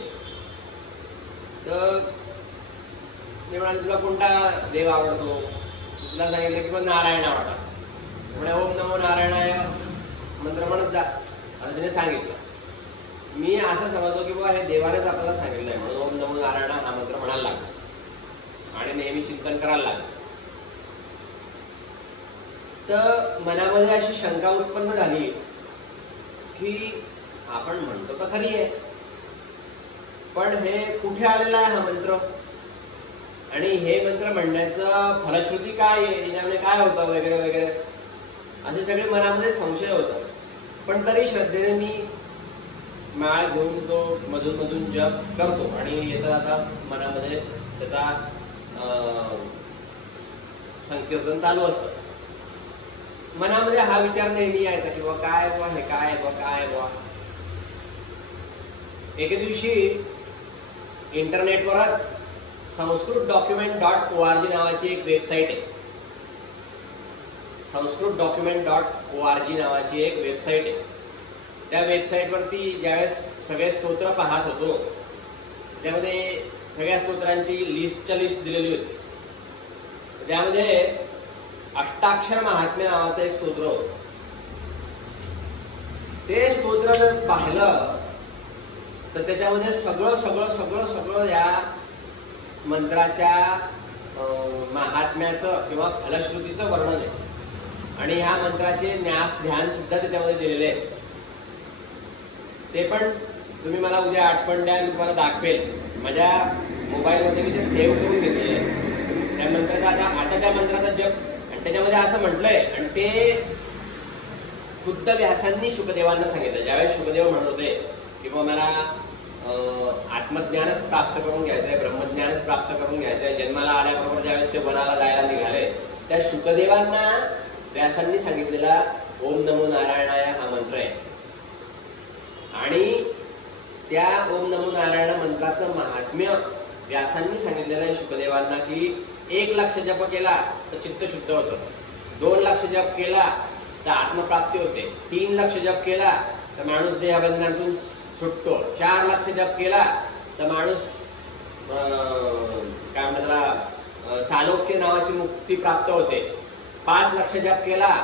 तर मी म्हणाले तुला कोणता देव आवडतो? तुला सांगितलं की मग नारायण आवडतात. म्हणे ओम नमो नारायणाय मंत्र म्हणत जा असं तिने सांगितलं. मी असं समजतो की बाबा हे देवानेच आपल्याला सांगितलंय म्हणून ओम नमो नारायण हा मंत्र म्हणायला लागला आणि नेहमी चिंतन करायला लागलं. तर मनामध्ये अशी शंका उत्पन्न झाली की आपण म्हणतो तर खरी आहे, पण हे कुठे आलेला आहे हा मंत्र आणि हे मंत्र म्हणण्याचं फलश्रुती काय आहे, याच्यामध्ये काय होतं वगैरे वगैरे असे सगळे मनामध्ये संशय होता. पण तरी श्रद्धेने मी माळ घेऊन तो मधून मधून जप करतो आणि येता आता मनामध्ये त्याचा संकीर्तन चालू असतं. मनामध्ये हा विचार नेहमी यायचा की बाबा काय बुवा हे काय बुवा काय बुवा. एके दिवशी इंटरनेटवरच sanskritdocument.org नावाची एक वेबसाईट आहे. sanskritdocument.org नावाची एक वेबसाईट आहे. त्या वेबसाईटवरती ज्यावेळेस सगळे स्तोत्र पाहत होतो त्यामध्ये सगळ्या स्तोत्रांची लिस्टच्या लिस्ट दिलेली होती. त्यामध्ये अष्टाक्षर महात्म्य नावाचं एक स्तोत्र होतं. ते स्तोत्र जर पाहिलं तर त्याच्यामध्ये सगळं सगळं सगळं सगळं या मंत्राच्या महात्म्याचं किंवा फलश्रुतीचं वर्णन आहे आणि ह्या मंत्राचे न्यास ध्यान सुद्धा त्याच्यामध्ये दिलेले आहे. ते पण तुम्ही मला उद्या आठवण द्या, मी तुम्हाला दाखवेल. माझ्या मोबाईलमध्ये मी ते सेव्ह करून घेतलेले आहे त्या मंत्राचा. आता त्या मंत्राचा जप आणि त्याच्यामध्ये असं म्हटलंय आणि ते खुद्द व्यासांनी शुकदेवांना सांगितलं. ज्यावेळेस शुकदेव म्हणत होते की मग मला आत्मज्ञानच प्राप्त करून घ्यायचंय, ब्रह्मज्ञानच प्राप्त करून घ्यायचंय, जन्माला आल्याबरोबर ज्यावेळेस ते वनाला जायला निघाले त्या शुकदेवांना व्यासांनी सांगितलेला ओम नमो नारायणाय हा मंत्र आहे आणि त्या ओम नमो नारायण मंत्राचं महात्म्य व्यासांनी सांगितलेलं आहे शुकदेवांना की 1 लाख जप केला तर चित्त शुद्ध होतं, 2 लाख जप केला तर आत्मप्राप्ती होते, 3 लाख जप केला तर माणूस देहबंधनातून सुटतो, 4 लाख जप केला तर माणूस काय म्हणतात त्याला सालोक्य नावाची मुक्ती प्राप्त होते, 5 लाख जप केला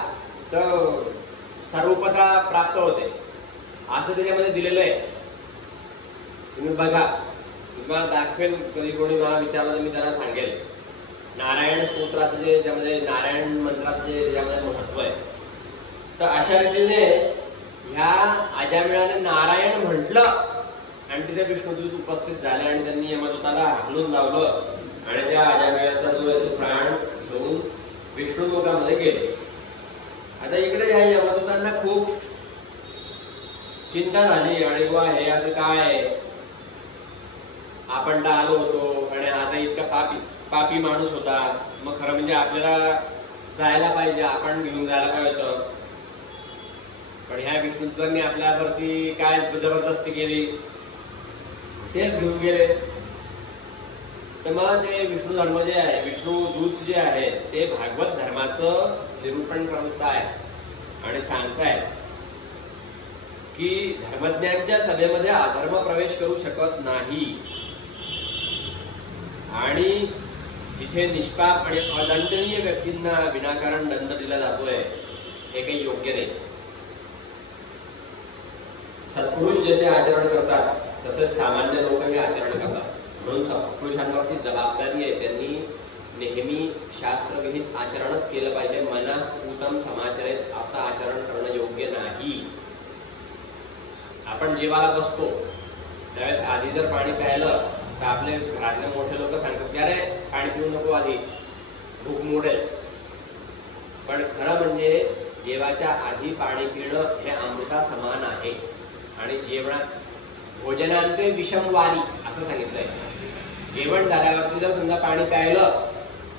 तर सर्वपदा प्राप्त होते, असं त्याच्यामध्ये दिलेलं आहे. तुम्ही बघा, तुम्हाला दाखवेल, कधी कोणी मला विचारलं तर मी त्यांना सांगेल नारायण स्तोत्राचं जे ज्यामध्ये नारायण मंत्राचं जे ज्यामध्ये महत्व आहे. तर अशा रीतीने ह्या अजामिळाने नारायण म्हटलं आणि तिथे विष्णुदूत उपस्थित झाले आणि त्यांनी यमदूताला हाकलून लावलं आणि त्या अजामिळाचा जो आहे तो प्राण घेऊन विष्णू लोकामध्ये गेले. आता इकडे ह्या यमदूतांना खूप चिंता झाली आणि बुवा हे असं काय, आपण तर आलो होतो आणि आता इतका पापी माणूस होता, मग खरं म्हणजे आपल्याला जायला पाहिजे, आपण घेऊन जायला पाहिजे होतं, पण ह्या विष्णुदूतांनी आपल्यावरती काय जबरदस्ती केली, तेच घेऊन गेले. तर मग ते विष्णू धर्म जे आहे, विष्णू दूत जे आहे ते भागवत धर्माचं निरूपण करत आहे आणि सांगताय की धर्मज्ञांच्या सभेमध्ये अधर्म प्रवेश करू शकत नाही आणि जिथे निष्पाप आणि अदंडनीय व्यक्तींना विनाकारण दंड दिला जातोय हे काही योग्य नाही. सत्पुरुष जसे आचरण करतात तसेच सामान्य लोकही आचरण करतात, म्हणून सत्पुरुषांवरती जबाबदारी आहे, त्यांनी नेहमी शास्त्रविहित आचरणच केलं पाहिजे. मना पूतम समाचरित असं आचरण करणं योग्य नाही. आपण जेवायला बसतो त्यावेळेस आधी जर पाणी प्यायलं तर आपले घरातले मोठे लोक सांगतात की अरे पाणी पिऊ नको, आधी भूक मोडेल. पण खरं म्हणजे जेवाच्या आधी पाणी पिणं हे अमृता समान आहे आणि भोजनांते विषम वारी असं सांगितलंय. जेवण झाल्यावरती जर समजा पाणी प्यायलं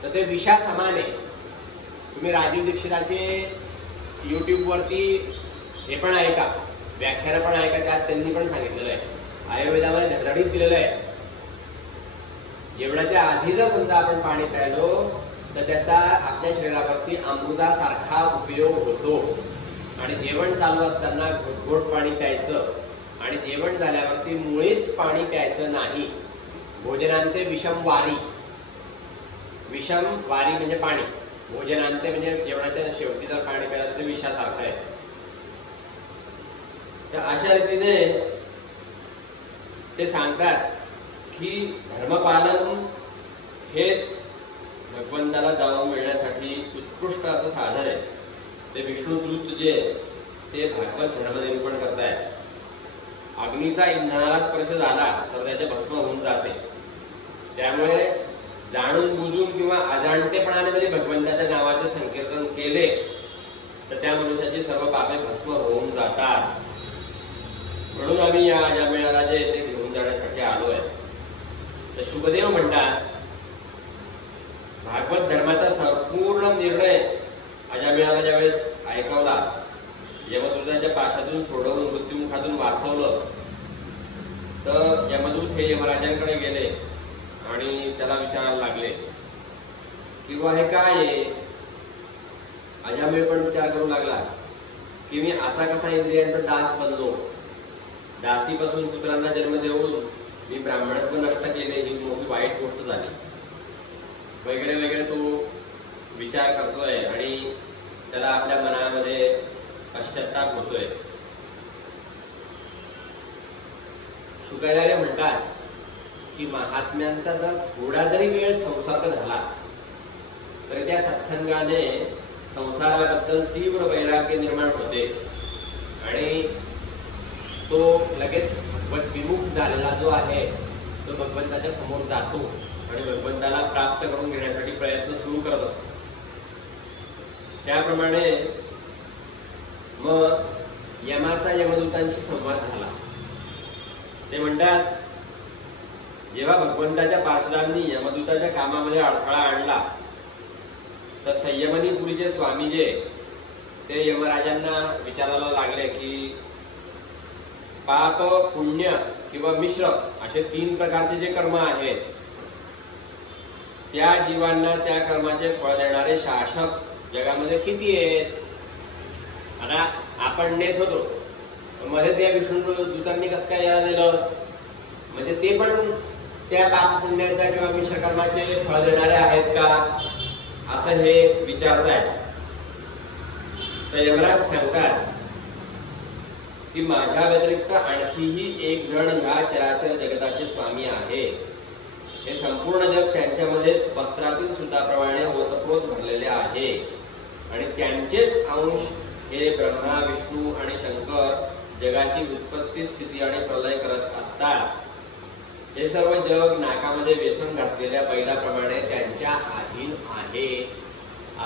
तर ते विषा समान आहे. तुम्ही राजीव दीक्षिताचे YouTube वरती हे पण ऐका, व्याख्यान पण ऐका, त्यात त्यांनी पण सांगितलेलं आहे, आयुर्वेदामध्ये धडधडीत दिलेलं आहे. जेवणाच्या आधी जर समजा आपण पाणी प्यायलो तर त्याचा आपल्या शरीरावरती अमृतासारखा उपयोग होतो आणि जेवण चालू असताना घोटघोट पाणी प्यायचं आणि जेवण झाल्यावरती मुळीच पाणी प्यायचं नाही. भोजनांते विषम वारी, विषम वारी म्हणजे पाणी, भोजनांते म्हणजे जेवणाच्या शेवटी जर पाणी प्यायलं तर ते विषासारखं आहे. तर अशा रीतीने ते सांगतात की धर्मपालन हेच भगवंताला जाऊन मिळण्यासाठी उत्कृष्ट असं साधन आहे. ते विष्णुदूत जे ते भागवत धर्मनिरूपण करतायत. अग्नीचा इंधनाला स्पर्श झाला तर त्याचे भस्म होऊन जाते, त्यामुळे जाणून बुजून किंवा अजाणतेपणाने जरी भगवंताच्या नावाचे संकीर्तन केले तर त्या मनुष्याची सर्व पापे भस्म होऊन जातात. म्हणून आम्ही या अजामिळाला जे ते घेऊन जाण्यासाठी आलो आहे. तर शुकदेव म्हणतात भागवत धर्माचा संपूर्ण निर्णय अजामिळाला ज्यावेळेस ऐकवला, यमदूताच्या पाशातून सोडवून मृत्युमुखातून वाचवलं, तर यमदूत हे यमराजांकडे गेले आणि त्याला विचारायला लागले की हे काय आहे. अजामिळ पण विचार करू लागला की मी असा कसा इंद्रियांचा दास बनलो, दासीपासून पुत्रांना जन्म देऊन मी ब्राह्मणत्व नष्ट केले, ही मोठी वाईट गोष्ट झाली वगैरे वगैरे तो विचार करतोय आणि त्याला आपल्या मनामध्ये पश्चाताप होतोय. शुकाचार्य म्हणतात की महात्म्यांचा जर थोडा जरी वेळ संसर्ग झाला तर त्या सत्संगाने संसाराबद्दल तीव्र वैराग्य निर्माण होते आणि तो लगेच भगवत विमुख झालेला जो आहे तो भगवंताच्या समोर जातो आणि भगवंताला प्राप्त करून घेण्यासाठी प्रयत्न सुरू करत असतो. त्याप्रमाणे मग यमाचा यमदूतांशी संवाद झाला. ते म्हणतात जेव्हा भगवंताच्या पार्षदांनी यमदूताच्या कामामध्ये अडथळा आणला तर संयमनीपुरीचे स्वामी जे ते यमराजांना विचारायला लागले की पाप, पुण्य किंवा मिश्र असे 3 प्रकारचे जे कर्म आहेत त्या जीवांना त्या कर्माचे फळ देणारे शासक जगामध्ये किती आहेत? आता आपण नेत होतो मध्येच या विष्णू दूतांनी कसं काय याला दिलं? म्हणजे ते पण त्या पाप पुण्याचा किंवा मिश्र कर्माचे फळ देणारे आहेत का असं हे विचारतायत. तर यमराज सांगतात की माझ्या व्यतिरिक्त आणखीही एक जण ह्या चराचर जगताचे स्वामी आहे. हे संपूर्ण जग त्यांच्यामध्येच वस्त्रातील सुताप्रमाणे ओतप्रोत भरलेले आहे आणि त्यांचेच अंश हे ब्रह्मा, विष्णू आणि शंकर जगाची उत्पत्ती, स्थिती आणि प्रलय करत असतात. हे सर्व जग नाकामध्ये व्यसन घातलेल्या बैलाप्रमाणे त्यांच्या अधीन आहे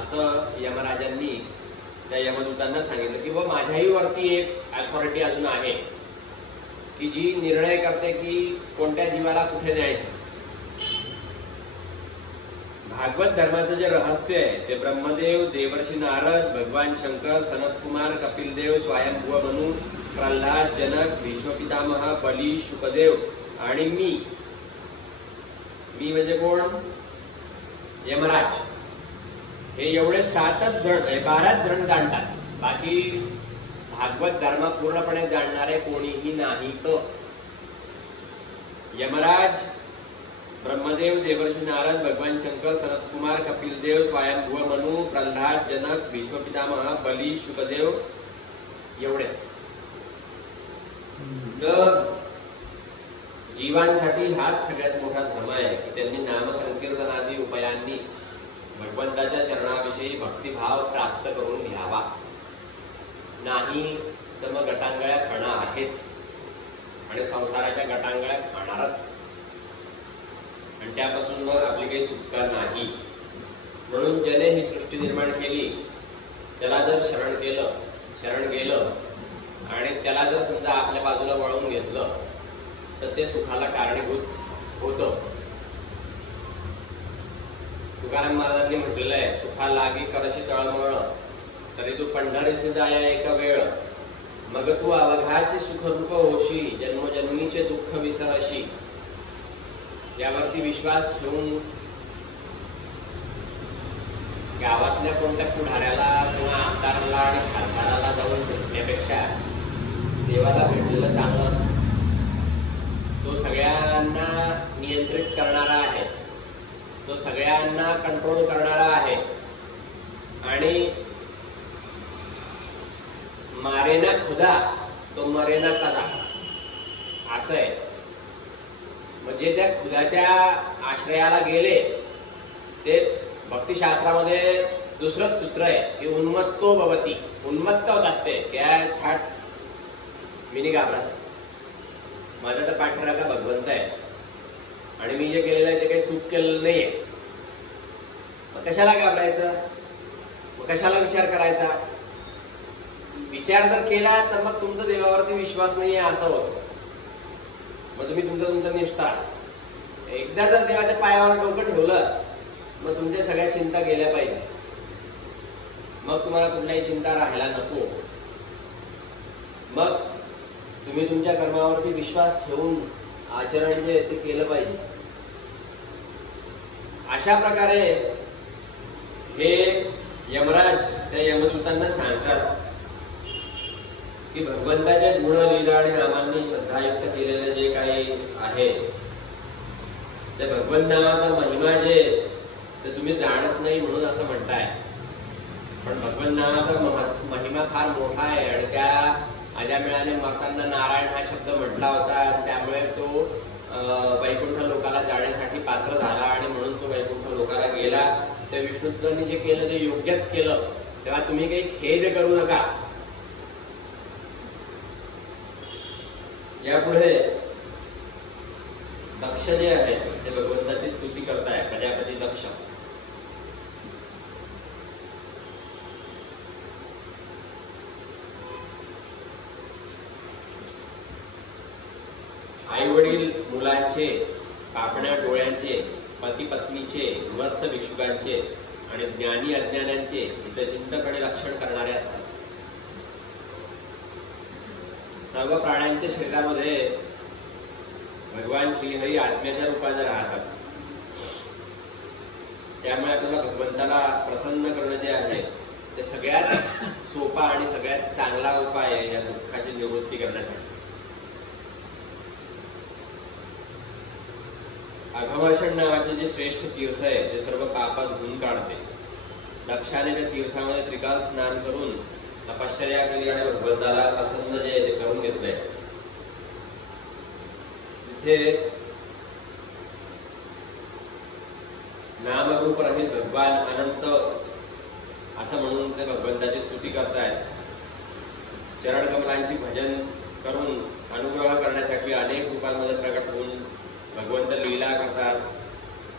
असं यमराजांनी त्या यमदूतांना सांगितलं की माझ्याही वरती एक अथॉरिटी अजून आहे की जी निर्णय करते की कोणत्या जीवाला कुठे न्यायचं. भागवत धर्माचं जे रहस्य आहे ते ब्रह्मदेव, देवर्षी नारद, भगवान शंकर, सनतकुमार, कपिलदेव, स्वयंभुव मनु, प्रल्हाद, जनक, भीष्मपितामह, बली, शुकदेव आणि मी म्हणजे कोण? यमराज. हे एवढे 7च जण 12च जण जाणतात. बाकी भागवत धर्म पूर्णपणे जाणणारे कोणीही नाहीत. यमराज, ब्रह्मदेव, देवर्षी नारद, भगवान शंकर, सनतकुमार, कपिलदेव, स्वयंभुव मनु, प्रल्हाद, जनक, भीष्मपितामह, बली, शुकदेव एवढेच. जीवांसाठी हाच सगळ्यात मोठा धर्म आहे की त्यांनी नामसंकीर्तनादी उपायांनी भगवंताच्या चरणाविषयी भक्तिभाव प्राप्त करून घ्यावा. नाही तर मग गटांगळ्या खाणं आहेच आणि संसाराच्या गटांगळ्या खाणारच आणि त्यापासून मग आपली काही सुटका नाही. म्हणून ज्याने ही सृष्टी निर्माण केली त्याला जर शरण गेलं आणि त्याला जर समजा आपल्या बाजूला वळवून घेतलं तर ते सुखाला कारणीभूत होतं. तुकाराम महाराजांनी म्हटलेलं आहे, सुखा लागी करशी तळमळ तरी तू पंढरीसे जाया एक वेळ, मग तू अवघाची सुखरूप होशी, जन्मजन्मीचे दुःख विसरशी. यावरती विश्वास ठेवून गावातल्या कोणत्या पुढाऱ्याला किंवा आमदाराला आणि खासदाराला जाऊन भेटण्यापेक्षा देवाला भेटलेलं चांगलं असतं. तो सगळ्यांना नियंत्रित करणारा आहे, तो सगळ्यांना कंट्रोल करणारा आहे आणि मारे ना खुदा तो मरे ना कदा असं आहे. म्हणजे त्या खुदाच्या आश्रयाला गेले ते भक्तिशास्त्रामध्ये दुसरंच सूत्र आहे की उन्मत्तो भवती. उन्मत्त होतात ते त्या थाट मी घाबरत. माझा तर पाठराखा भगवंत आहे आणि मी जे केलेलं आहे ते काही चूक केलेलं नाहीये. मग कशाला घाबरायचं? मग कशाला विचार करायचा? विचार जर केला तर मग तुमचा देवावरती विश्वास नाहीये असं होतं. मग तुम्ही तुमचा निष्ठा एकदा जर देवाच्या पायावर डोकं ठेवलं मग तुमच्या सगळ्या चिंता गेल्या पाहिजे. मग तुम्हाला कुठल्याही चिंता राहायला नको. मग तुम्ही तुमच्या कर्मावरती विश्वास ठेवून आचरण जे ते केलं पाहिजे. अशा प्रकारे हे यमराज त्या यमदूतांना सांगतात की भगवंताच्या गुण, लीला आणि नामांनी श्रद्धायुक्त केलेलं जे काही आहे त्या भगवंत नामाचा महिमा जे ते तुम्ही जाणत नाही म्हणून असं म्हणताय. पण भगवंत नामाचा महिमा फार मोठा आहे आणि त्या अजामिळाने मरताना नारायण हा शब्द म्हटला होता. त्यामुळे तो वैकुंठ लोकाला जाण्यासाठी पात्र झाला आणि म्हणून तो वैकुंठ लोकाला गेला. त्या विष्णुदत्तांनी जे केलं ते योग्यच केलं. तेव्हा तुम्ही काही खेद करू नका. यापुढे दक्ष जे आहे ते भगवंताची स्तुती करताय. प्रजापती दक्ष आई वडील मुलांचे, पापण्या डोळ्यांचे, पती पत्नीचे, गृहस्थ भिक्षुकांचे आणि ज्ञानी अज्ञानांचे हितचिंतक आणि रक्षण करणारे असतात. सर्व प्राण्यांच्या शरीरामध्ये भगवान श्रीहरी आत्म्याच्या रूपाने राहतात. त्यामुळे आपल्याला भगवंताला प्रसन्न करणं जे आहे ते सगळ्यात सोपा आणि सगळ्यात चांगला उपाय आहे या दुःखाची निवृत्ती करण्यासाठी. अघवर्षण नावाचे जे श्रेष्ठ तीर्थ आहे ते सर्व पापात धुवून काढते. दक्षाने त्या तीर्थामध्ये त्रिकाल स्नान करून तपश्चर्या केली आणि भगवंताला प्रसन्न जे आहे ते करून घेतलंय. तिथे नामरूप रहित भगवान अनंत असं म्हणून ते भगवंताची स्तुती करतायत. चरणकमलांची भजन करून अनुग्रह करण्यासाठी अनेक रूपांमध्ये प्रकट होऊन भगवंत लीला करतात.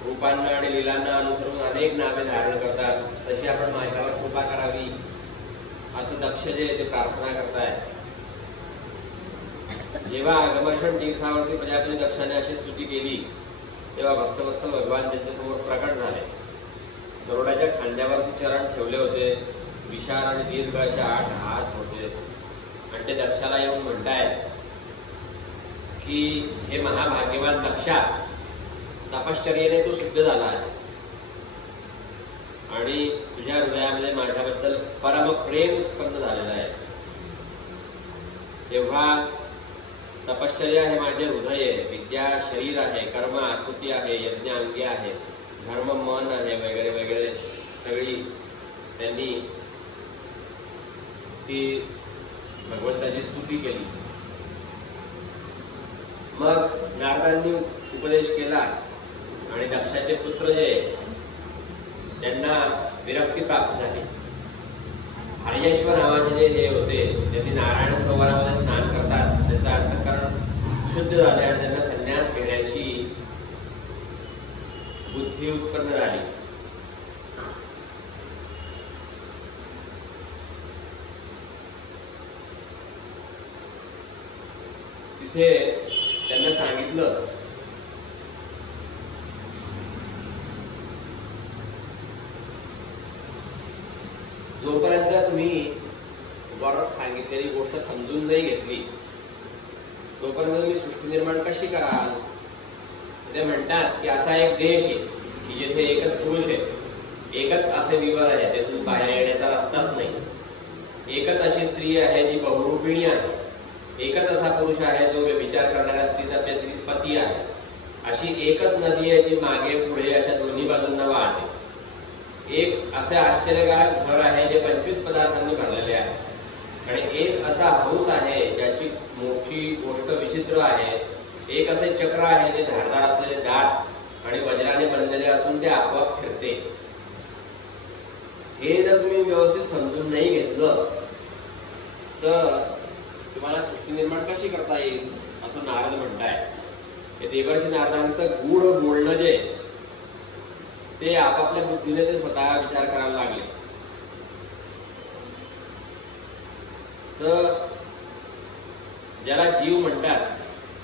रूपांना आणि लीलांना अनुसरून अनेक नामे धारण करतात. तशी आपण माझ्यावर कृपा करावी असं दक्ष जे ते प्रार्थना करतायत. जेव्हा अघवर्षण तीर्थावरती प्रजापती दक्षाने अशी स्तुती केली तेव्हा भक्तवत्सल भगवान त्यांच्यासमोर प्रकट झाले. गरुडाच्या खांद्यावरती चरण ठेवले होते. विशाल आणि दीर्घ अशा 8 हात होते आणि ते दक्षाला येऊन म्हणतायत की हे महाभाग्यवान दक्षा, तपश्चर्येने तू सिद्ध झाला आहेस आणि तुझ्या हृदयामध्ये माझ्याबद्दल परम प्रेम उत्पन्न झालेलं आहे. तेव्हा तपश्चर्या हे माझे हृदय आहे, विद्या शरीर आहे, कर्म आकृती आहे, यज्ञ अंगे आहे, धर्म मन आहे, वगैरे वगैरे सगळी त्यांनी ती भगवंताची स्तुती केली. मग नारदांनी उपदेश केला आणि दक्षाचे पुत्र जे त्यांना विरक्ती प्राप्त झाली. हर्येश्वर नावाचे जे हे होते त्यांनी नारायण सरोवरामध्ये स्नान करताच त्यांचं अंतःकरण शुद्ध झाले आणि त्यांना संन्यास घेण्याची बुद्धी उत्पन्न झाली. तिथे त्यांना सांगितलं जोपर्यंत तुम्ही वर सांगितलेली गोष्ट समजून नाही घेतली तोपर्यंत तुम्ही सृष्टी निर्माण कशी कराल. ते म्हणतात की असा एक देश आहे की जिथे एकच पुरुष आहे, एकच असे विवर आहे त्यातून बाहेर येण्याचा रस्ताच नाही, एकच अशी स्त्री आहे जी बहुरूपिणी आहे, एकच असा पुरुष आहे जो व्यभिचार करणाऱ्या स्त्रीचा पती आहे, अशी एकच नदी आहे जी मागे पुढे अशा दोन्ही बाजूंना वाहते, एक असे आश्चर्यकारक घर आहे जे 25 पदार्थांनी भरलेले आहे आणि एक असा हंस आहे ज्याची मोठी गोष्ट विचित्र आहे, एक असे चक्र आहे जे धारदार असलेले दात आणि वज्राने बनलेले असून ते आपोआप फिरते. हे जर तुम्ही व्यवस्थित समजून नाही घेतलं तर तुम्हाला सृष्टी निर्माण कशी करता येईल असं नारद म्हणताय. हे देवर्षी नारदांचं गूढ बोलणं जे ते आपापल्या बुद्धीने ते स्वतः विचार करायला लागले. तर ज्याला जीव म्हणतात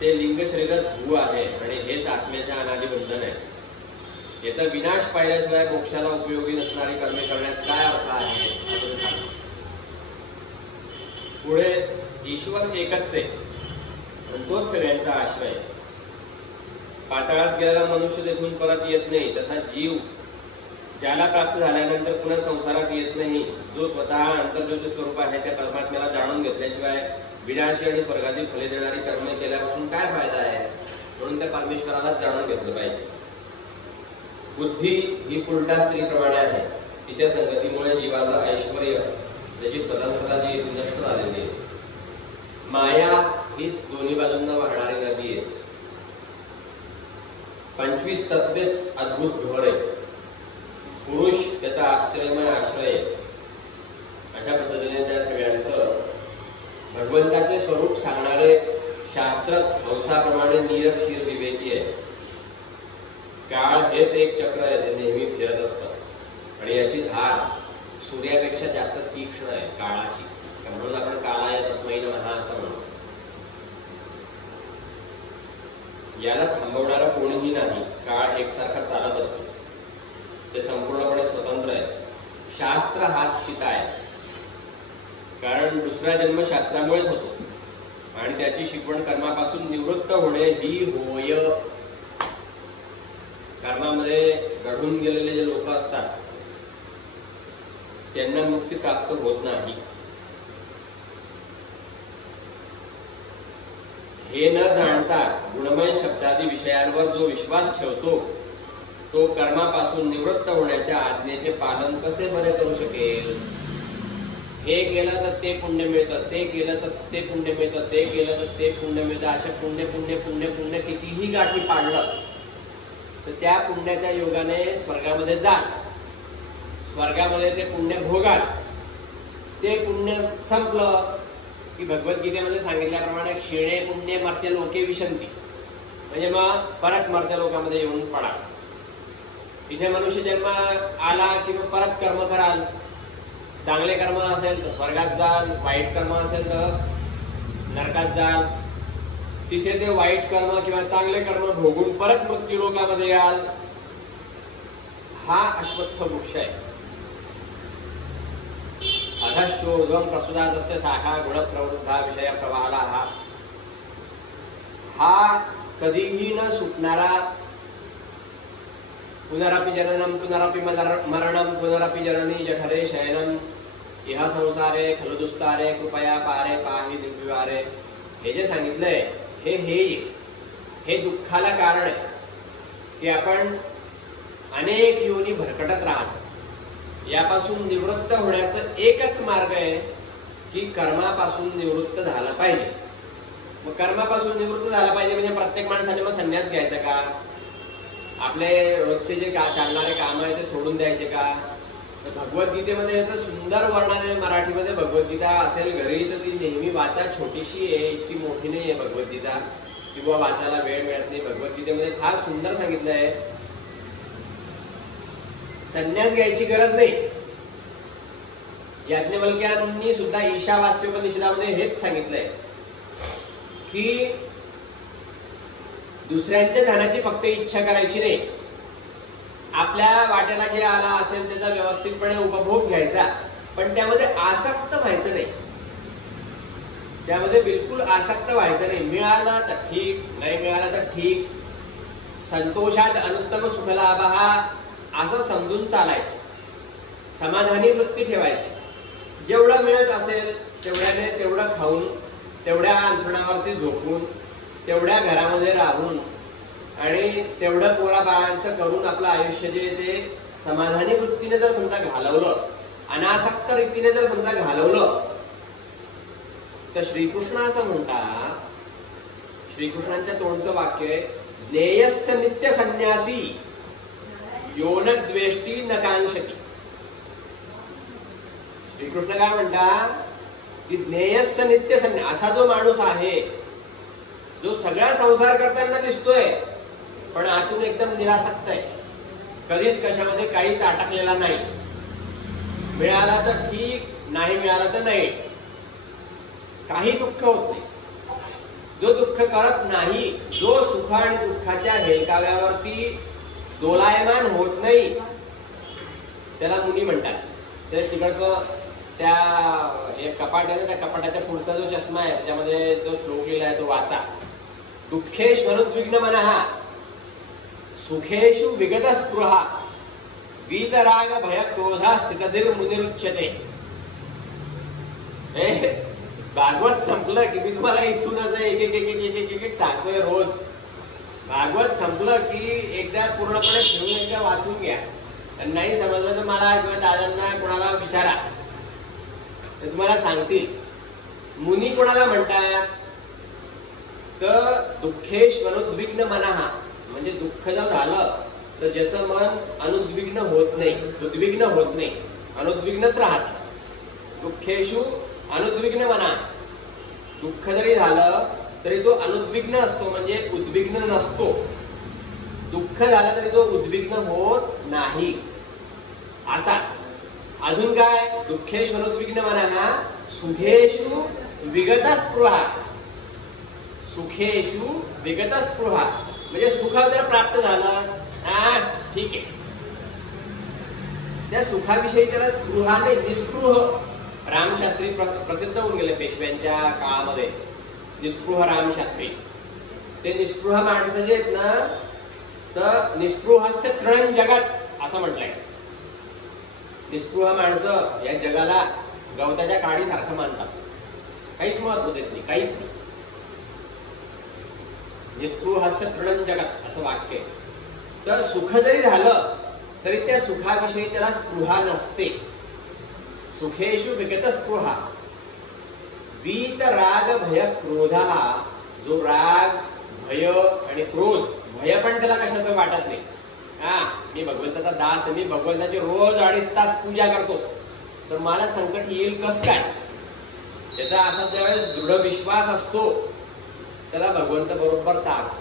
ते लिंग शरीरच भू आहे आणि हेच आत्म्याच्या अनादि बंधन आहे. याचा विनाश पाहिल्याशिवाय मोक्षाला उपयोगी नसणारी कर्मे करण्यात काय अर्थ आहे. पुढे ईश्वर एकच आहे आणि तोच सगळ्यांचा आश्रय. पाताळात गेलेला मनुष्य तिथून परत येत नाही, तसा जीव ज्याला प्राप्त झाल्यानंतर पुन्हा संसारात येत नाही, जो स्वतः अंतर्ज्योती स्वरूप आहे त्या परमात्म्याला जाणून घेतल्याशिवाय विनाशी आणि स्वर्गातील फले देणारी कर्मे केल्यापासून काय फायदा आहे. म्हणून त्या परमेश्वरालाच जाणून घेतलं पाहिजे. बुद्धी ही उलटा स्त्रीप्रमाणे आहे. तिच्या संगतीमुळे जीवाचं ऐश्वर्य, त्याची स्वतंत्रता जी नष्ट झालेली आहे. माया हीच दोन्ही बाजूंना वाहणारी नदी आहे. 25 तत्वेच अद्भुत घर आहे. पुरुष त्याचा आश्चर्यमय आश्रय आहे. अशा पद्धतीने त्या सगळ्यांचं भगवंताचे स्वरूप सांगणारे शास्त्रच हंसाप्रमाणे निरक्षीर विवेकी आहे. काळ हेच एक चक्र आहे, ते नेहमी फिरत असतं आणि याची धार सूर्यापेक्षा जास्त तीक्ष्ण आहे काळाची. म्हणून आपण काळाय तस्मै नमः असं म्हणतो. याला थांबवणारा कोणीही नाही. काळ एकसारखा चालत असतो, ते संपूर्णपणे स्वतंत्र आहे. शास्त्र हाच पिता आहे, कारण दुसरा जन्म शास्त्रामुळेच होतो आणि त्याची शिकवण कर्मापासून निवृत्त होणे ही होय. कर्मामध्ये घडून गेलेले जे लोक असतात त्यांना मुक्ती प्राप्त होत नाही. हे न जाणता गुणमय शब्दादी विषयांवर जो विश्वास ठेवतो तो कर्मापासून निवृत्त होण्याच्या आज्ञेचे पालन कसे बरे करू शकेल? हे केलं तर ते पुण्य मिळतं, ते केलं तर ते पुण्य मिळतं, ते केलं तर ते पुण्य मिळतं, अशा पुण्य पुण्य पुण्य पुण्य कितीही गाठी पाडलं तर त्या पुण्याच्या योगाने स्वर्गामध्ये जा, स्वर्गामध्ये ते पुण्य भोगाल. ते पुण्य संपलं की भगवद्गीतेमध्ये सांगितल्याप्रमाणे क्षीणे पुण्य मर्त्य लोके विशंती, म्हणजे मग परत मर्त्य लोकांमध्ये येऊन पडा. इथे मनुष्य जन्म आला की मग परत कर्म कराल. चांगले कर्म असेल तर स्वर्गात जाल, वाईट कर्म असेल तर नरकात जाल. तिथे ते वाईट कर्म किंवा चांगले कर्म भोगून परत मृत्यू लोकामध्ये याल. हा अश्वत्थ वृक्ष आहे. अधश्चोर्ध्वं प्रसुदातस्य शाखा गुण प्रवृद्धा विषय प्रवाहला. हा कधीही न सुटणारा पुनरपि जननम पुनरपि मरणम पुनरपि जननी जठरे शयनम इह संसारे खलु दुस्तारे कृपया पारे पाहि दिव्यवारे. हे जे सांगितलंय हे दुःखाला कारण आहे की आपण अनेक योनी भरकटत राहतो. यापासून निवृत्त होण्याचं एकच मार्ग आहे की कर्मापासून निवृत्त झालं पाहिजे. मग कर्मापासून निवृत्त झालं पाहिजे म्हणजे प्रत्येक माणसाने मग संन्यास घ्यायचा का? आपले रोजचे जे चालणारे काम आहे ते सोडून द्यायचे का? तर भगवद्गीतेमध्ये याचं सुंदर वर्णन आहे. मराठीमध्ये भगवद्गीता असेल घरी तर ती नेहमी वाचा. छोटीशी आहे, इतकी मोठी नाही आहे भगवद्गीता किंवा वाचायला वेळ मिळत नाही. भगवद्गीतेमध्ये फार सुंदर सांगितलं आहे. संन्यास घ्यायची गरज नाही. याज्ञवल्क्यांनी सुद्धा ईशावास्योपनिषदामध्ये हेच सांगितलंय की दुसऱ्यांच्या धनाची फक्त इच्छा करायची नाही. आपल्या वाट्याला जे आला असेल त्याचा व्यवस्थितपणे उपभोग घ्यायचा, पण त्यामध्ये आसक्त व्हायचं नाही. त्यामध्ये बिलकुल आसक्त व्हायचं नाही. मिळाला तर ठीक, नाही मिळाला तर ठीक. संतोषात अनुत्तम सुखलाभ हा असं समजून चालायचं. समाधानी वृत्ती ठेवायची. जेवढं मिळत असेल तेवढ्याने तेवढं खाऊन, तेवढ्या अंथरुणावरती झोपून, तेवढ्या घरामध्ये राहून आणि तेवढं पोरा बाळांचं करून आपलं आयुष्य जे ते समाधानी वृत्तीने जर समजा घालवलं, अनासक्त रीतीने जर समजा घालवलं, तर श्रीकृष्ण असं म्हणतात, श्रीकृष्णांच्या तोंडचं वाक्य आहे, ज्ञेयस्य नित्य संन्यासी यो न द्वेष्टी न कांक्षती. श्रीकृष्ण काय म्हणतात की ज्ञेयस्य नित्य संन्यास, असा जो माणूस आहे जो सगळा संसार करताना दिसतोय पण आतून एकदम निरासक्त आहे, कधीच कशामध्ये काहीच अटकलेला नाही. मिळाला तर ठीक, नाही मिळाला तर नाही, काही दुःख होत नाही. जो दुःख करत नाही, जो सुख आणि दुःखाच्या हेलकाव्यावरती दोलायमान होत नाही, त्याला मुनी म्हणतात. ते तिकडचं त्या एक कपाट आहे ना, त्या कपाटाच्या पुढचा जो चष्मा आहे त्याच्यामध्ये जो श्लोक लिहिला आहे तो वाचा. दुःखेष्वनुद्विग्न मनः सुखेषु विगत स्पृहा वीतराग भय क्रोधा स्थितधीर मुनिरुच्यते. भागवत संपलं की मी तुम्हाला इथूनच एक एक एक एक एक एक सांगतोय रोज. भागवत संपलं की एकदा पूर्णपणे घेऊन एकदा वाचून घ्या. नाही समजलं तर मला किंवा दादांना कोणाला विचारा, तर तुम्हाला सांगतील. मुनी कोणाला म्हणतात तर दुःखेष्वनुद्विग्न मनः, म्हणजे दुःख जर झालं तर ज्याचं मन अनुद्विग्न होत नाही, उद्विग्न होत नाही, अनुद्विग्नच राहत. दुःखेषु अनुद्विग्न मनः, दुःख जरी झालं तरी तो अनुद्विग्न असतो, म्हणजे उद्विग्न नसतो. दुःख झालं तरी तो उद्विग्न होत नाही असा. अजून काय, दुःखेष्वनुद्विग्न मनः सुखेषु विगत स्पृहा, सुखेषु विगत स्पृहा म्हणजे सुख जर प्राप्त झालं, ठीक आहे, त्या सुखाविषयी त्याला स्पृहा नाही, निस्पृह रामशास्त्री प्रसिद्ध होऊन गेले पेशव्यांच्या काळामध्ये. निस्पृह रामशास्त्री, ते निस्पृह माणसं जे आहेत ना, तर निस्पृहस्य तृणं जगत असं म्हटलंय. निस्पृह माणसं या जगाला गवताच्या काडीसारखं मानतात, काहीच महत्व देत नाही, काहीच नाही. निस्पृहस्य तृणं जगत असं वाक्य. तर सुख जरी झालं तरी त्या सुखाविषयी त्याला स्पृहा नसते. सुखेषु विगत स्पृहा. वीत राग भय क्रोध, जो राग भय आणि क्रोध, भय पण त्याला कशाचं वाटत नाही. मी भगवंताचा दास, मी भगवंताची रोज 2.5 तास पूजा करतो, तर मला संकट येईल कस काय, त्याचा असा ज्यावेळेस दृढ विश्वास असतो त्याला भगवंत बरोबर ताक.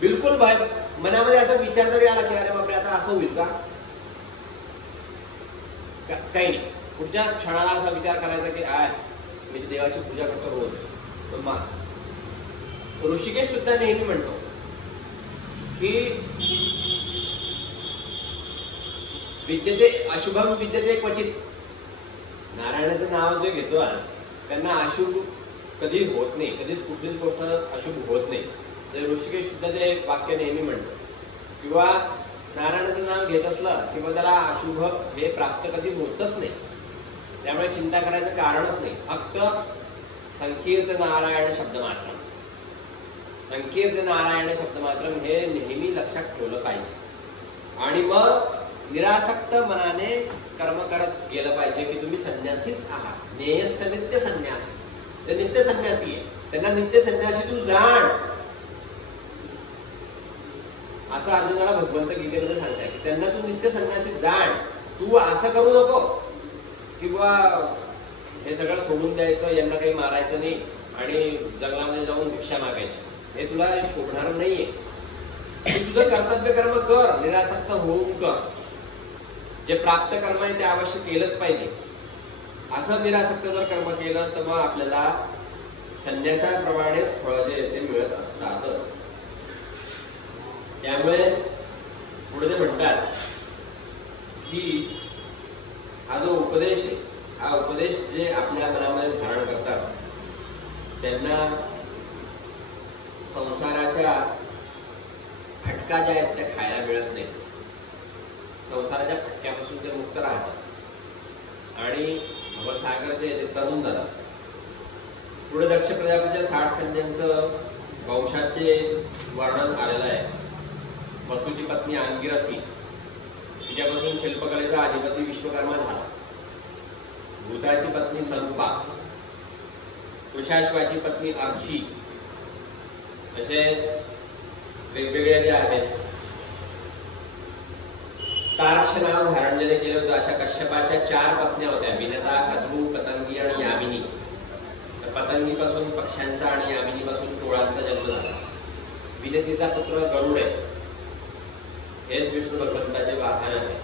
बिलकुल भय मनामध्ये असा विचार जरी आला की अरे बापरे आता असं होईल का, काही नाही. पुढच्या क्षणाला असा विचार करायचा की मी देवाची पूजा करतो रोज. ऋषिकेश सुद्धा नेहमी म्हणतो की विद्यते अशुभम विद्यते क्वचित. नारायणाचं नाव जे घेतो त्यांना अशुभ कधी होत नाही, कधीच कुठलीच गोष्ट अशुभ होत नाही. ऋषिकेश सुद्धा ते वाक्य नेहमी म्हणतो. किंवा नारायणाचं नाव घेत असलं किंवा त्याला अशुभ हे प्राप्त कधी होतच नाही, त्यामुळे चिंता करायचं कारणच नाही. फक्त संकीर्त नारायण शब्द मात्र, संकीर्त नारायण शब्द मात्र हे नेहमी लक्षात ठेवलं पाहिजे. आणि मग निरासक्त मनाने कर्म करत गेलं पाहिजे की तुम्ही संन्यासीच आहात. नेयस्य नित्य संन्यासी, ते नित्य संन्यासी आहे, त्यांना नित्य संन्यासी तू जाण असं अर्जुनाला भगवंत गीतेमध्ये सांगताय की त्यांना तू नित्य संन्यासी जाण. तू असं करू नको किंवा हे सगळं सोडून द्यायचं, यांना काही मारायचं नाही आणि जंगलामध्ये जाऊन भिक्षा मागायची, हे तुला शोभणार नाहीये. तुझं कर्तव्य कर्म कर, निरासक्त होऊन कर. जे प्राप्त कर्म आहे ते अवश्य केलंच पाहिजे. असं निरासक्त जर कर्म केलं तर मग आपल्याला संन्यासाप्रमाणेच फळ जे ते मिळत असतात. त्यामुळे पुढे ते म्हणतात की हा जो उपदेश आहे, हा उपदेश जे आपल्या मनामध्ये धारण करतात त्यांना संसाराच्या फटका ज्या आहेत त्या खायला मिळत नाही. संसाराच्या फटक्यापासून ते मुक्त राहतात आणि भवसागर जे ते तरुण जातात. पुढे दक्ष प्रजापतीच्या 60 कन्यांचं वंशाचे वर्णन आलेलं आहे. वसूची पत्नी अंगिरसी, तिच्यापासून शिल्पकलेचा अधिपती विश्वकर्मा झाला. भूताची पत्नी संपा, वृषाश्वाची पत्नी अर्ची, असे वेगवेगळे जे आहेत. तार्क्ष नाव धारण ज्याने केलं होतं अशा कश्यपाच्या 4 पत्न्या होत्या, विनता, कद्रू, पतंगी आणि यामिनी. तर पतंगीपासून पक्ष्यांचा आणि यामिनीपासून टोळांचा जन्म झाला. विनतीचा पुत्र गरुड आहे, हेच विष्णू भगवंताचे वाहन आहे.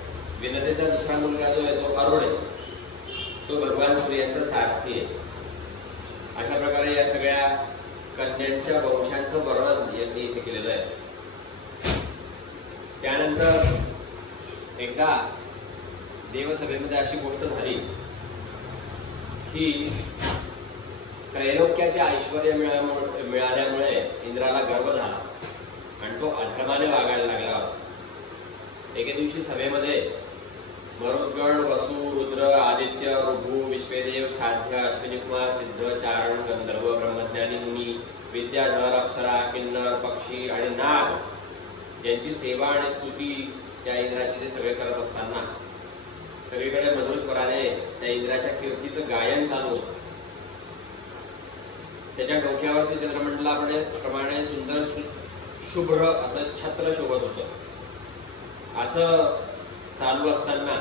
विनतेचा दुसरा मुलगा जो आहे तो अरुण आहे, तो भगवान सूर्यांचा सारथी आहे. अशा प्रकारे या सगळ्या कन्यांच्या वंशांचं वर्णन यांनी इथे केलेलं आहे. त्यानंतर एकदा देवसभेमध्ये अशी गोष्ट झाली की त्रैलोक्याचे ऐश्वर्य मिळाल्यामुळे इंद्राला गर्व झाला आणि तो अधर्माने वागायला लागला. एके दिवशी सभेमध्ये मरुद्गण, वसु, रुद्र, आदित्य, ऋभू, विश्वेदेव, साध्य, अश्विनीकुमार, सिद्ध, चारण, गंधर्व, ब्रह्मज्ञानी मुनी, विद्याधर, अप्सरा, किन्नर, पक्षी आणि नाग यांची सेवा आणि स्तुती त्या इंद्राची ते सगळे करत असताना सगळीकडे मधुर स्वराने त्या इंद्राच्या कीर्तीचं गायन चालू होतं. त्याच्या डोक्यावरती चंद्रमंडलाप्रमाणे सुंदर शुभ्र असं छत्र शोभत होतं. असं चालू असताना